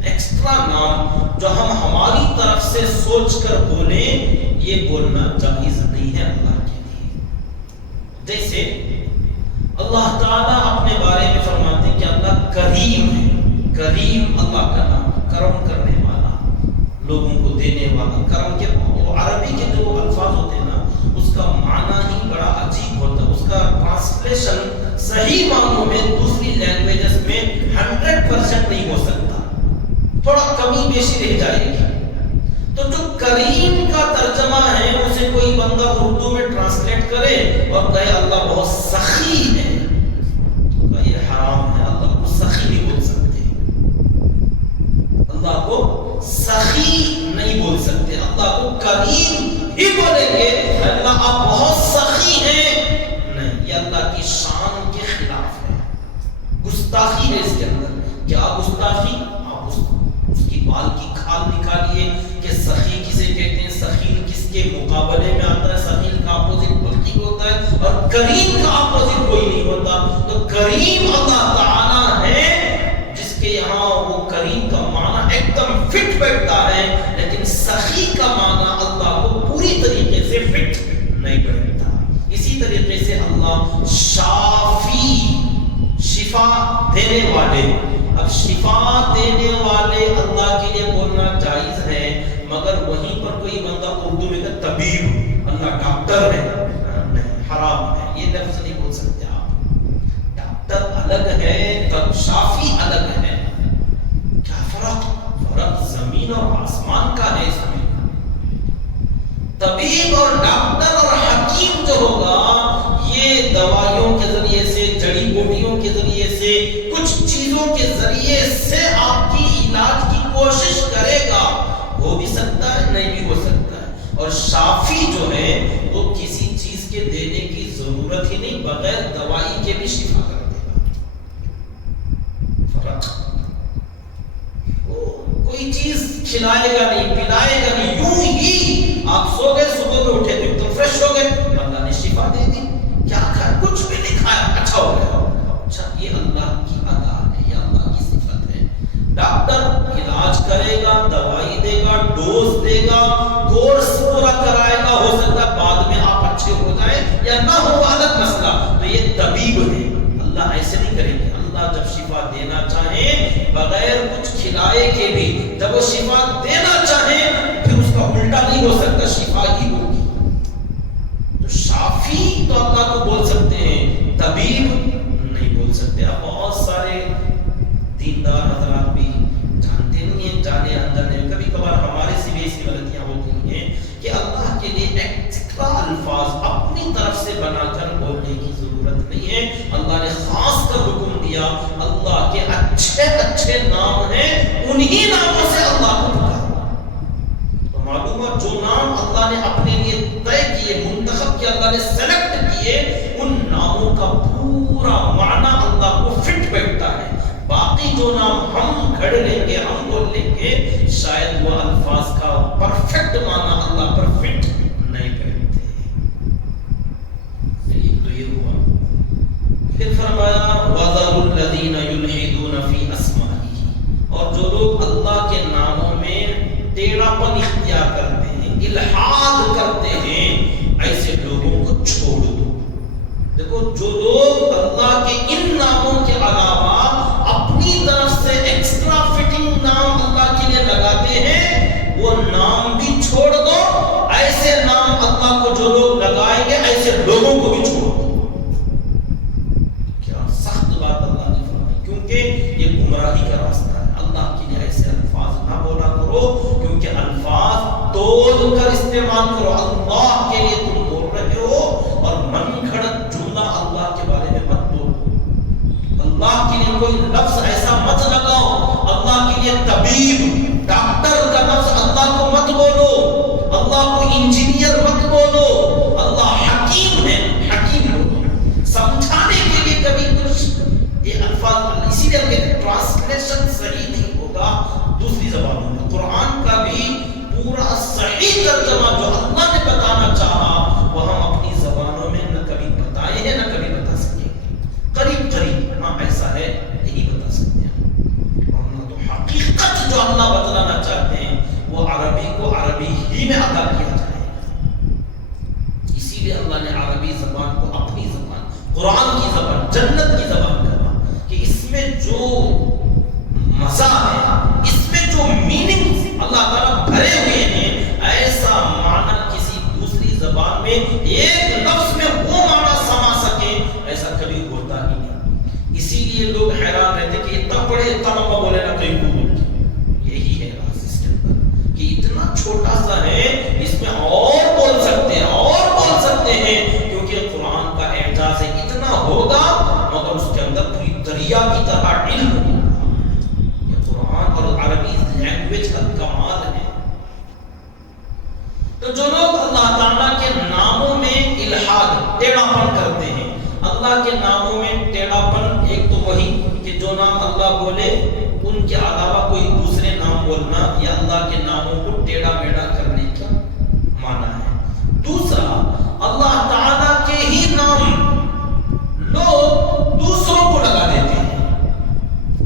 ایکسٹرا نام جو ہم ہماری طرف سے سوچ کر بولیں یہ بولنا جائز نہیں ہے اللہ کے لیے۔ جیسے اللہ تعالیٰ اپنے بارے میں فرماتے ہیں کہ اللہ کریم ہے، کریم اللہ کا نام، کرم کرنے والا، لوگوں کو دینے والا، کرم کے عربی کے جو الفاظ ہوتے ہیں نا اس کا معنی ہی بڑا عجیب ہوتا ہے، اس کا ٹرانسلیشن صحیح معنوں میں دوسری لینگویجز میں 100% نہیں ہو سکتا، تھوڑا کمی بیشی رہ جائے گی۔ تو جو کریم کا ترجمہ ہے اسے کوئی بندہ اردو میں ٹرانسلیٹ کرے اور کہے اللہ بہت سخی ہے، تو یہ حرام ہے، اللہ کو سخی نہیں بول سکتے، اللہ کو سخی نہیں بول سکتے، اللہ کو کریم ہی بولیں گے، اللہ آپ بہت سخی ہیں، نہیں، یہ اللہ کی شان کے خلاف ہے، گستاخی ہے اس کے اندر۔ کیا گستاخی؟ آپ اس کی بال کی کھال نکالیے کہ سخی کسے کہتے ہیں، سخیل کس کے مقابلے میں آتا ہے، سخیل کا اپوزٹ بخیل ہوتا ہے، اور کریم کا اپوزٹ کوئی نہیں ہوتا۔ تو کریم اللہ تعالیٰ ہے جس کے یہاں وہ کریم کا معنی ایک دم فٹ بیٹھتا ہے، لیکن سخی کا معنی اللہ کو پوری طریقے سے فٹ نہیں بیٹھتا۔ اسی طریقے سے اللہ شافی، شفا دینے والے، اب شفا دینے والے اللہ کے لیے بولنا جائز ہے، مگر وہیں پر کوئی بندہ اردو میں کہتا طبیب، اللہ ڈاکٹر ہے، نہیں، حرام ہے، یہ لفظ نہیں بول سکتے آپ۔ ڈاکٹر الگ ہے، تب شافی الگ ہے، کیا فرق زمین اور آسمان کا ہے اس میں۔ طبیب اور ڈاکٹر اور حکیم جو ہوگا یہ دوائیوں کے ذریعے سے، جڑی بوٹیوں کے ذریعے سے، کچھ چیزوں کے ذریعے سے آپ کوئی چیز کھلائے گا نہیں، پلائے گا نہیں، یوں ہی آپ سو گئے، صبح میں اٹھے تو تم فریش ہو گئے، اللہ نے شفا دے دی. کیا کھایا؟ کچھ بھی نہیں کھایا، اچھا ہو گیا. اچھا، یہ اللہ کی ادا ہے، یہ اللہ کی صفت ہے. ڈاکٹر علاج کرے گا، دوائی دے گا، ڈوز دے گا، کورس پورا کرائے گا، ہو سکتا ہے بعد میں آپ اچھے ہو جائیں یا نہ ہو، الگ مسئلہ. تو یہ طبیب ہے. اللہ ایسے نہیں کریں گے. اللہ جب شفا دینا چاہیں بغیر کچھ کھلائے کے بھی، جب وہ شفا دینا چاہیں پھر اس کا الٹا نہیں ہو سکتا، شفا ہی ہوگی. تو شافی تو اللہ کو بول سکتے ہیں، طبیب نہیں بول سکتے. اب بہت سارے دیندار حضرات بھی جانتے نہیں ہیں، جانے انجانے کبھی کبھار ہمارے سے بھی ایسی غلطیاں ہوتی ہیں کہ اللہ کے لیے ایکسٹرا الفاظ اپنی طرف سے بنا کر بولنے کی ضرورت نہیں ہے. اللہ نے خاص کر حکم دیا، اللہ کے اچھے اچھے نام ہیں، انہی ناموں سے اللہ کو پکارو. تو معلوم ہے جو نام اللہ نے اپنے لیے طے کیے، منتخب کیے، اللہ نے سلیکٹ کیے، ان ناموں کا پورا معنی اللہ کو فٹ بیٹھتا ہے. باقی جو نام ہم گھڑ لیں گے، ہم بول لیں گے، شاید وہ الفاظ کا پرفیکٹ معنی اللہ پر فٹ نہیں بیٹھتے. تو یہ ہوا. پھر فرمایا وَذَرُوا الَّذِينَ يُلْحِدُونَ فِي أَسْمَائِهِ، اور جو لوگ اللہ کے ناموں میں ٹیڑھا پن اختیار کرتے ہیں، الحاد کرتے ہیں، ایسے لوگوں کو چھوڑ دو. دیکھو، جو لوگ اللہ کے ان ناموں کے علاوہ اپنی طرف سے ایکسٹرا فٹنگ نام اللہ کے لیے لگاتے ہیں، وہ نام بھی چھوڑ دو. ایسے نام اللہ کو جو لوگ لگائیں گے، ایسے لوگوں کو بھی چھوڑ دو. کیا سخت بات اللہ نے فرمائی، کیونکہ یہ گمراہی کا راستہ ہے. اللہ کے لیے ایسے الفاظ نہ بولا کرو، کیونکہ الفاظ توڑ کر استعمال کرو. اللہ کے لیے تم بول رہے ہو اور من گھڑت جملہ اللہ کے بارے میں مت بولو. اللہ کے لیے کوئی لفظ ایسا مت لگاؤ. اللہ کے لیے طبیب، ڈاکٹر کا لفظ اللہ کو مت بولو. اللہ کو انجینئر مت بولو. اللہ حکیم ہے، حکیم بولو. سمجھانے کے لیے کبھی کچھ یہ الفاظ، اسی لیے ٹرانسلیشن صحیح نہیں ہوگا دوسری زبانوں میں. قرآن کا بھی پورا صحیح ترجمہ جو اللہ نے بتانا چاہا وہ ہم اپنی زبانوں میں نہ کبھی بتائے ہیں نہ کبھی بتا سکیں گے. قریب قریب ہاں ایسا ہے یہی بتا سکتے ہیں، ورنہ تو حقیقت جو اللہ بتلانا چاہتے ہیں وہ عربی کو عربی ہی میں ادا کیا جائے. اسی لیے اللہ نے عربی زبان کو اپنی زبان، قرآن کی زبان، جنت کی زبان کہا کہ اس میں جو مزہ ہے، اس میں جو میننگ اللہ تعالیٰ بھرے ہوئے ہیں، ایسا معنی کسی دوسری زبان میں ایک لفظ میں وہ معنی سما سکے ایسا کبھی ہوتا ہی نہیں. اسی لیے لوگ حیران رہتے کہ اتنا پڑھے اتنا لمبا بولے نا کہیں بول. یہی ہے راز اس کے اندر کہ اتنا چھوٹا سا ہے، اس میں اور بول سکتے ہیں، اور بول سکتے ہیں، کیونکہ قرآن کا اعجاز ہے. اتنا ہوگا مگر اس کے اندر پوری دریا کی طرح علم ہوگا. یہ قرآن اور عربی لینگویج کا کمال ہے. تو جو لوگ اللہ تعالیٰ کے ناموں میں الحاد، ٹیڑھا پن کرتے ہیں، اللہ کے ناموں میں ٹیڑھا پن، ایک تو وہی کہ جو نام اللہ بولے ان کے علاوہ کوئی دوسرے نام بولنا، یا اللہ کے ناموں کو ٹیڑھا میڑھا کرنے کا معنی ہے. دوسرا، اللہ تعالیٰ کے ہی نام لوگ دوسروں کو لگا دیتے ہیں.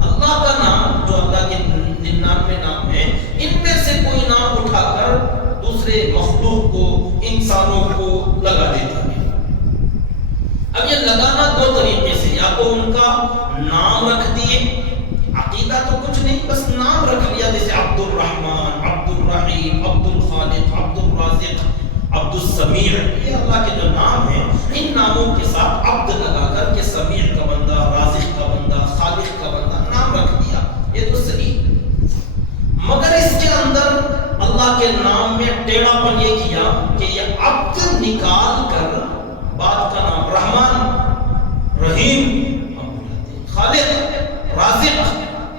اللہ کا نام جو اللہ کے 99 نام ہیں، ان میں سے کوئی نام اٹھا کر دوسرے مخلوق کو، انسانوں کو لگا دیتے ہیں. اب یہ لگانا دو طریقے سے، یا تو ان کا نام رکھ دیے، عقیدہ تو کچھ نہیں، بس نام رکھ لیا، جیسے عبد الرحمن، عبد الرحیم، عبد الخالق، عبد الرازق، عبد السمیع. یہ اللہ کے جو نام ہیں، ان ناموں کے ساتھ عبد لگا کر کے سمیع کا بندہ، رازق کا بندہ، خالق کا بندہ نام رکھ دیا، یہ تو صحیح. مگر اس کے اندر اللہ کے نام میں ٹیڑھا پن یہ کیا کہ یہ عبد نکال کر بعد کا نام رحمان، رحیم، خالق، رازق،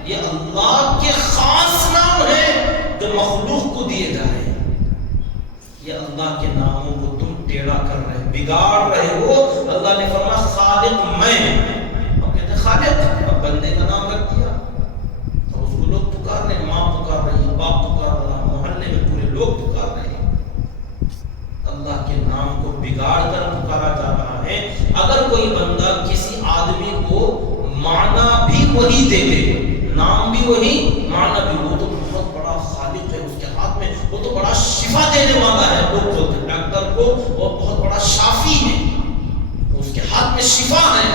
یہ اللہ کے خاص نام ہے جو مخلوق کو دیے جا رہے ہیں. یہ اللہ کے ناموں کو تم ٹیڑھا کر رہے، بگاڑ رہے ہو. اللہ نے فرمایا خالق میں، ہم کہتے ہیں خالق، اب بندے کا نام رکھ دیا، اب اس کو لوگ پکار رہے، ماں پکار رہی ہے، وہی دے دے، نام بھی وہی، معنی بھی۔ وہ تو بہت بڑا خالق ہے، اس کے ہاتھ میں وہ تو بڑا شفا دینے والا ہے، لوگ بولتے ہیں ڈاکٹر کو، وہ بہت بڑا شافی ہے، اس کے ہاتھ میں شفا ہے۔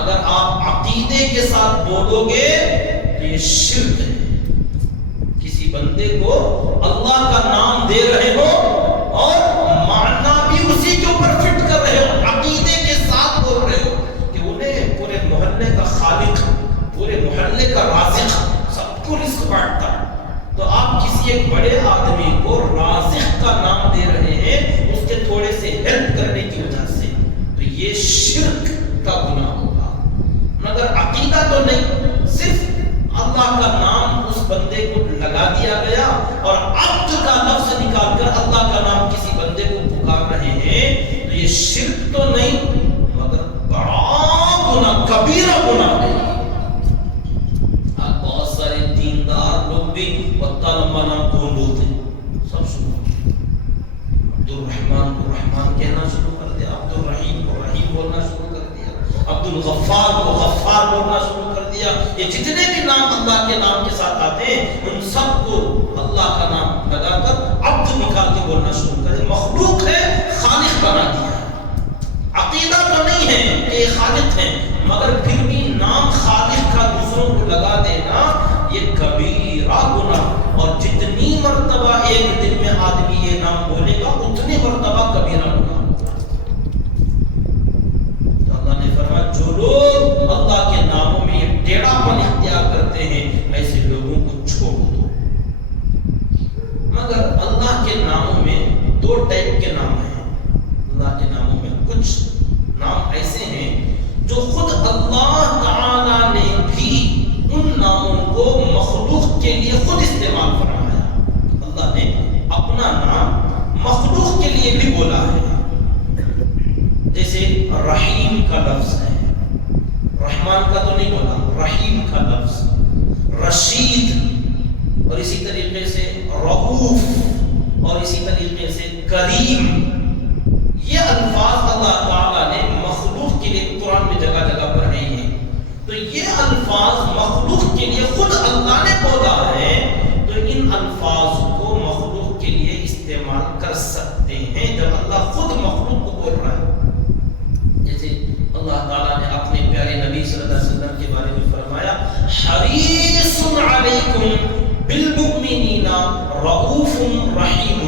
اگر آپ عقیدے کے ساتھ بولو گے تو یہ شرک ہے۔ کسی بندے کو اللہ کا نام دے رہے ہو اور معنی بھی اسی کے اوپر فٹ کر رہے ہو، عقیدے کے ساتھ بول رہے ہو کہ انہیں پورے محلے کا خالق، پورے محلے کا رازق، سب کو رزق بانٹتا ہے، تو آپ کسی ایک بڑے آدمی کو رازق کا نام دے رہے ہیں اس کے تھوڑے سے ہیلپ کرنے کی وجہ سے، تو یہ شرک کا گناہ ہوگا۔ مگر عقیدہ تو نہیں، صرف اللہ کا نام اس بندے کو لگا دیا گیا اور عبد کا لفظ نکال کر اللہ کا نام کسی بندے کو پکار رہے ہیں، تو یہ شرک تو نہیں مگر بڑا گناہ، کبیرہ گناہ ہے۔ آج بہت سارے دیندار لوگ بھی وطا لمبا نام کون بولتے ہیں، سب شروع عبد الرحمن کو رحمان کہنا شروع کر دیا، عبد الرحیم کو رحیم بولنا شروع کر دیا، عبد الغفار کو غفار بولنا شروع کر دیا۔ یہ جتنے بھی نام اللہ کے نام کے ساتھ آتے ہیں ان سب کو اللہ کا نام لگا کر عبد نکال کے بولنا شروع کر دیا۔ مخلوق ہے، خالق بنا دیا ہے۔ عقیدہ تو نہیں ہے کہ یہ خالق ہے، مگر پھر بھی نام خالق کا دوسروں کو لگا دینا یہ کبیرہ گناہ، اور جتنی مرتبہ ایک دن میں آدمی یہ نام بولے گا اتنی مرتبہ کبیرہ گناہ۔ جو لوگ اللہ کے ناموں میں یہ ٹیڑھا پن اختیار کرتے ہیں ایسے لوگوں کو چھوڑ دو۔ مگر اللہ کے ناموں میں دو ٹائپ کے نام ہیں۔ اللہ کے ناموں میں کچھ نام ایسے ہیں جو خود اللہ تعالی نے بھی ان ناموں کو مخلوق کے لیے خود استعمال فرمایا۔ اللہ نے اپنا نام مخلوق کے لیے بھی بولا ہے، جیسے رحیم کا لفظ ہے، رحمان کا تو نہیں بولا، رحیم کا لفظ، رشید، اور اسی طریقے سے رؤوف، اور اسی طریقے سے کریم۔ یہ الفاظ اللہ تعالیٰ نے مخلوق کے لیے قرآن میں جگہ جگہ پر ہیں، تو یہ الفاظ مخلوق کے لیے خود اللہ نے بولا ہے، تو ان الفاظ کو مخلوق کے لیے استعمال کر سکتے ہیں جب اللہ خود مخلوق کو بول رہا ہے۔ جیسے اللہ تعالیٰ نے اپنے پیارے نبی صلی اللہ علیہ وسلم کے بارے میں فرمایا حریص علیکم بالمؤمنین رؤوف رحیم۔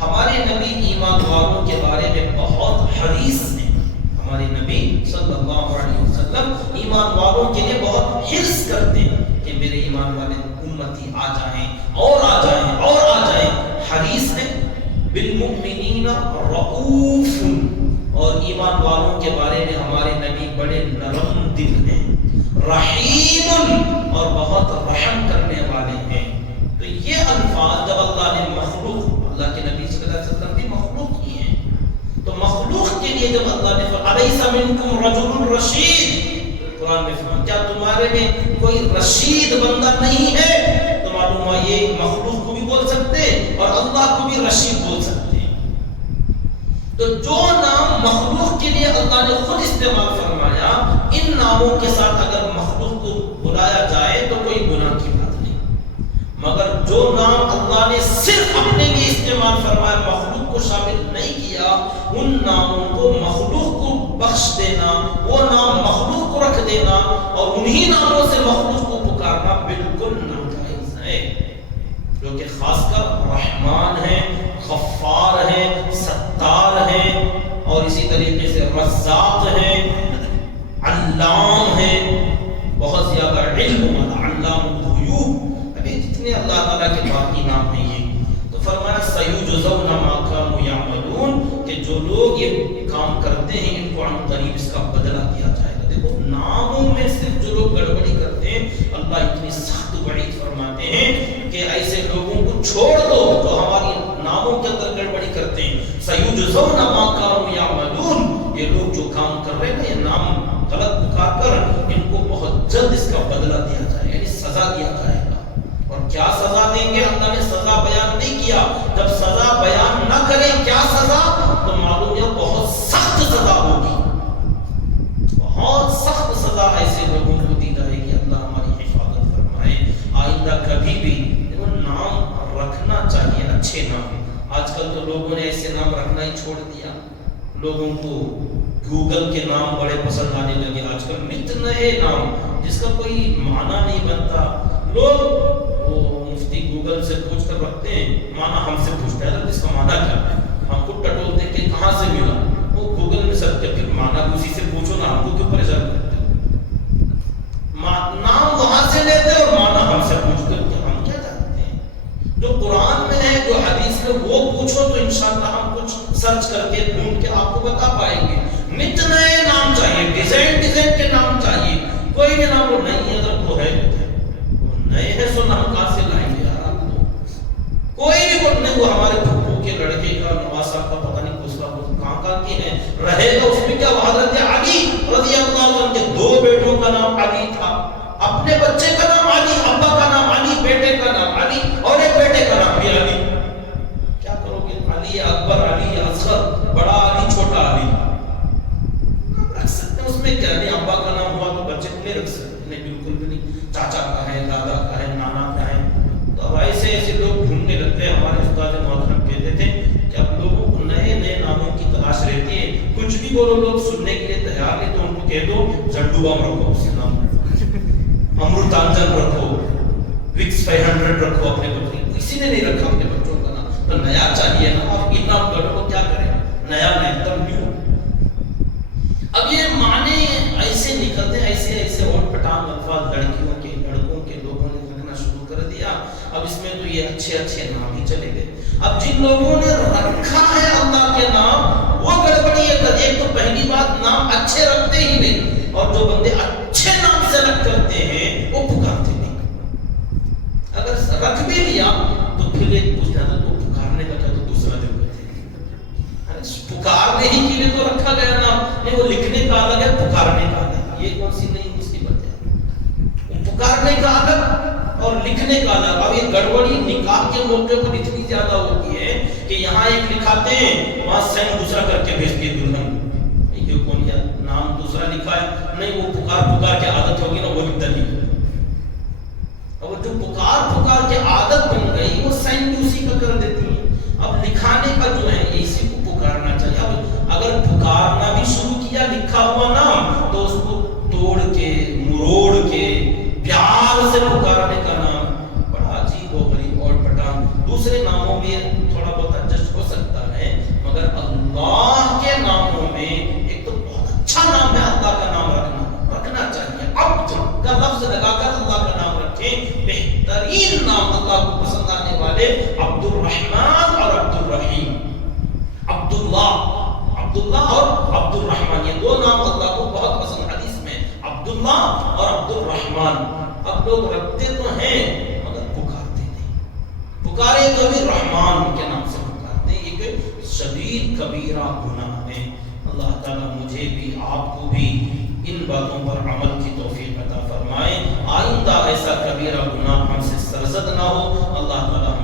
ہمارے نبی ایمان والوں کے بارے میں بہت حریص ہیں، ہمارے نبی صلی اللہ علیہ وسلم ایمان والوں کے لیے بہت حرص کرتے ہیں کہ میرے ایمان والے امتی آ جائیں اور آ جائیں اور آ جائیں، حریص ہیں۔ بالمؤمنین رؤوف، اور ایمان والوں کے بارے میں ہمارے نبی بڑے نرم دل ہیں، رحیم، اور بہت رحم کرنے والے ہیں۔ تو یہ الفاظ جب اللہ نے مخلوق، اللہ کے نبی صلی اللہ علیہ وسلم بھی مخلوق ہی ہیں، تو مخلوق کے لیے جب اللہ نے فرمایا الیس منکم رجل رشید، قرآن میں فرمایا کیا تمہارے میں کوئی رشید بندہ نہیں ہے، تو معلوم ہوا یہ مخلوق کو بھی بول سکتے اور اللہ کو بھی رشید بول سکتے۔ تو جو نام مخلوق کے لیے اللہ نے خود استعمال فرمایا، ان ناموں کے ساتھ اگر مخلوق کو بلایا جائے تو کوئی گناہ کی بات نہیں، مگر جو نام اللہ نے صرف اپنے لیے استعمال فرمایا، مخلوق کو شامل نہیں کیا، ان ناموں کو مخلوق کو بخش دینا، وہ نام مخلوق کو رکھ دینا اور انہی ناموں سے مخلوق کو پکارنا بالکل ناجائز ہے، جو کہ خاص کر رحمان ہے، غفار ہے، ستار ہے، اور اسی طریقے سے رزاق ہے، علام ہے، بہت زیادہ علم والا، علام الغیوب، ابھی جتنے اللہ تعالیٰ کے باقی نام ہیں یہ، تو فرمایا سیجزون ما کانوا یعملون، کہ جو لوگ یہ کام کرتے ہیں ان کو عن قریب اس کا بدلہ دیا جائے گا۔ دیکھو ناموں میں صرف جو لوگ گڑبڑی کرتے ہیں اللہ اتنی سخت وعید فرماتے ہیں کہ ایسے لوگوں کو چھوڑ دو جو ہماری ناموں کے اندر گڑبڑی کرتے ہیں۔ سیجزون ما کانوا یعملون، یہ لوگ جو کام کر رہے ہیں یہ نام غلط پکار کر ان کو بہت جلد اس کا بدلہ دیا جائے گا، یعنی سزا دیا جائے گا۔ اور کیا سزا دیں گے اللہ نے سزا بیان نہیں کیا، جب سزا بیان نہ کرے کیا سزا تو معلوم ہے بہت سخت سزا ہوگی، بہت سخت سزا ایسے لوگوں کو دی جائے گی۔ اللہ ہماری کل تو لوگوں نے ایسے نام رکھنا ہی چھوڑ دیا. لوگوں کو گوگل کے نام بڑے پسند آنے لگے آج کل. نت نئے نام جس کا کوئی معنی نہیں بنتا. لوگ وہ مفتی گوگل سے پوچھ کر رکھتے ہیں, معنی ہم سے پوچھتے ہیں جس کا معنی کیا ہے. ہم کو ٹٹولتے ہیں کہ کہاں سے ملا, وہ گوگل میں سرچ کر پھر معنی اسی سے پوچھو نا, ہم کو کیوں پریشان کرتے ہو. نام وہاں سے لیتے اور معنی ہم سے پوچھتے ہو. ہم کیا جانتے ہیں؟ جو قرآن میں ہے, جو حدیث میں, وہ پوچھو تو انشاءاللہ ہم کچھ سرچ کر کے ڈھونڈ کے آپ کو بتا پائیں گے. نت نئے نام چاہیے, ڈیزائن کے نام چاہیے. کوئی بھی نام وہ نہیں ہے اگر وہ ہے, وہ نئے ہیں سو نام کہاں سے لائیں گے یار آپ لوگ. کوئی بھی وہ نہیں, وہ ہمارے پھپھو کے لڑکے کا, نواز صاحب کا, پتہ نہیں کس کا, کہاں کی ہے رہے گا. اس میں کیا حضرت علی رضی اللہ عنہ کے 2 بیٹوں کا نام علی تھا, اپنے بچے کا نام علی, ابا کا نام علی, بیٹے کا نام علی, اور ایک بیٹے کا نام بھی علی. کیا کرو گے؟ علی اکبر, علی اصغر, بڑا علی, چھوٹا علی رکھ سکتے ہیں. اس میں کیا نہیں, ابا کا نام ہوا تو بچے کو نہیں رکھ سکتے, نہیں بالکل بھی نہیں. چاچا کا ہے, دادا کا ہے, نانا کا ہے. تو اب ایسے لوگ ڈھونڈنے لگتے ہیں. ہمارے استاد محترم کہتے تھے کہ اب لوگوں کو نئے نئے ناموں کی تلاش رہتی ہے. کچھ بھی بولو, لوگ سننے کے لیے تیار نہیں, تو ان کو کہہ دو جھنڈو بام رکھو اسی نام, امرتانجن رکھو, وکس 500 رکھو اپنے بچوں. کسی نے نہیں رکھا اپنے بچوں کا نام. تو نیا چاہیے نا, آپ کی نام کو کیا کریں, نیا نہیں تب نیو. اب یہ معنی ایسے نکلتے, ایسے اوٹ پٹانگ الفاظ لڑکیوں کے, لڑکوں کے لوگوں نے رکھنا شروع کر دیا. اب اس میں تو یہ اچھے نام ہی چلے گئے. اب جن لوگوں نے رکھا ہے اللہ کے نام, وہ گڑبڑی ہے. ایک تو پہلی بات, نام اچھے رکھتے ہی نہیں, اور جو بندے اچھے نام سلیکٹ کرتے ہیں وہ پکارتے نہیں. اگر رکھ بھی لیا تو پھر ایک پوچھنا تھا تو پکارنے کا کیا, تو دوسرا دن پکارنے ہی کے لیے تو رکھا گیا نام, نہیں وہ لکھنے کا الگ ہے, پکارنے کا الگ. یہ کون سی نئی مصیبت ہے؟ پکارنے کا الگ اور لکھنے کا الگ. اب یہ گڑبڑی نکاح کے موقع پر اتنی زیادہ ہوتی ہے کہ یہاں ایک لکھاتے ہیں, وہاں سین دوسرا کر کے بھیج کے دلہن. یہ کون یا نام دوسرا لکھا ہے, نہیں وہ پکار کے عادت ہوگی نا, وہ لکھتا نہیں. اب جو پکار کے عادت بن گئی, وہ سین بھی اسی کا کر دیتی ہے. اب لکھانے کا جو ہے, اسی کو پکارنا چاہیے. اب اگر پکارنا بھی شروع کیا لکھا ہوا نام, تو اس کو توڑ کے, مروڑ کے, پیار سے پکارنے کا نام بڑا عجیب و غریب اور پٹان. دوسرے ناموں میں تھوڑا بہت ایڈجسٹ ہو سکتا ہے, مگر اللہ کے ناموں میں ایک تو بہت اچھا نام ہے, اللہ کا نام رکھنا چاہیے. عبد کا لفظ لگا کر اللہ کا نام رکھیں. بہترین نام اللہ کو پسند آنے والے عبد الرحمن اور عبد الرحیم. عبداللہ اور عبد الرحمن, یہ 2 نام اللہ کو بہت پسند. حدیث میں عبداللہ اور عبد الرحمن. اب لوگ رکھتے تو ہیں مگر پکارتے نہیں. پکارے تو بھی رحمان کے نام سے پکارتے ہیں. ایک شدید کبیرہ گناہ ہے. اللہ تعالیٰ مجھے بھی, آپ کو بھی ان باتوں پر عمل کی توفیق عطا فرمائے. آئندہ ایسا کبیرہ گناہ ہم سے سرزد نہ ہو. اللہ تعالیٰ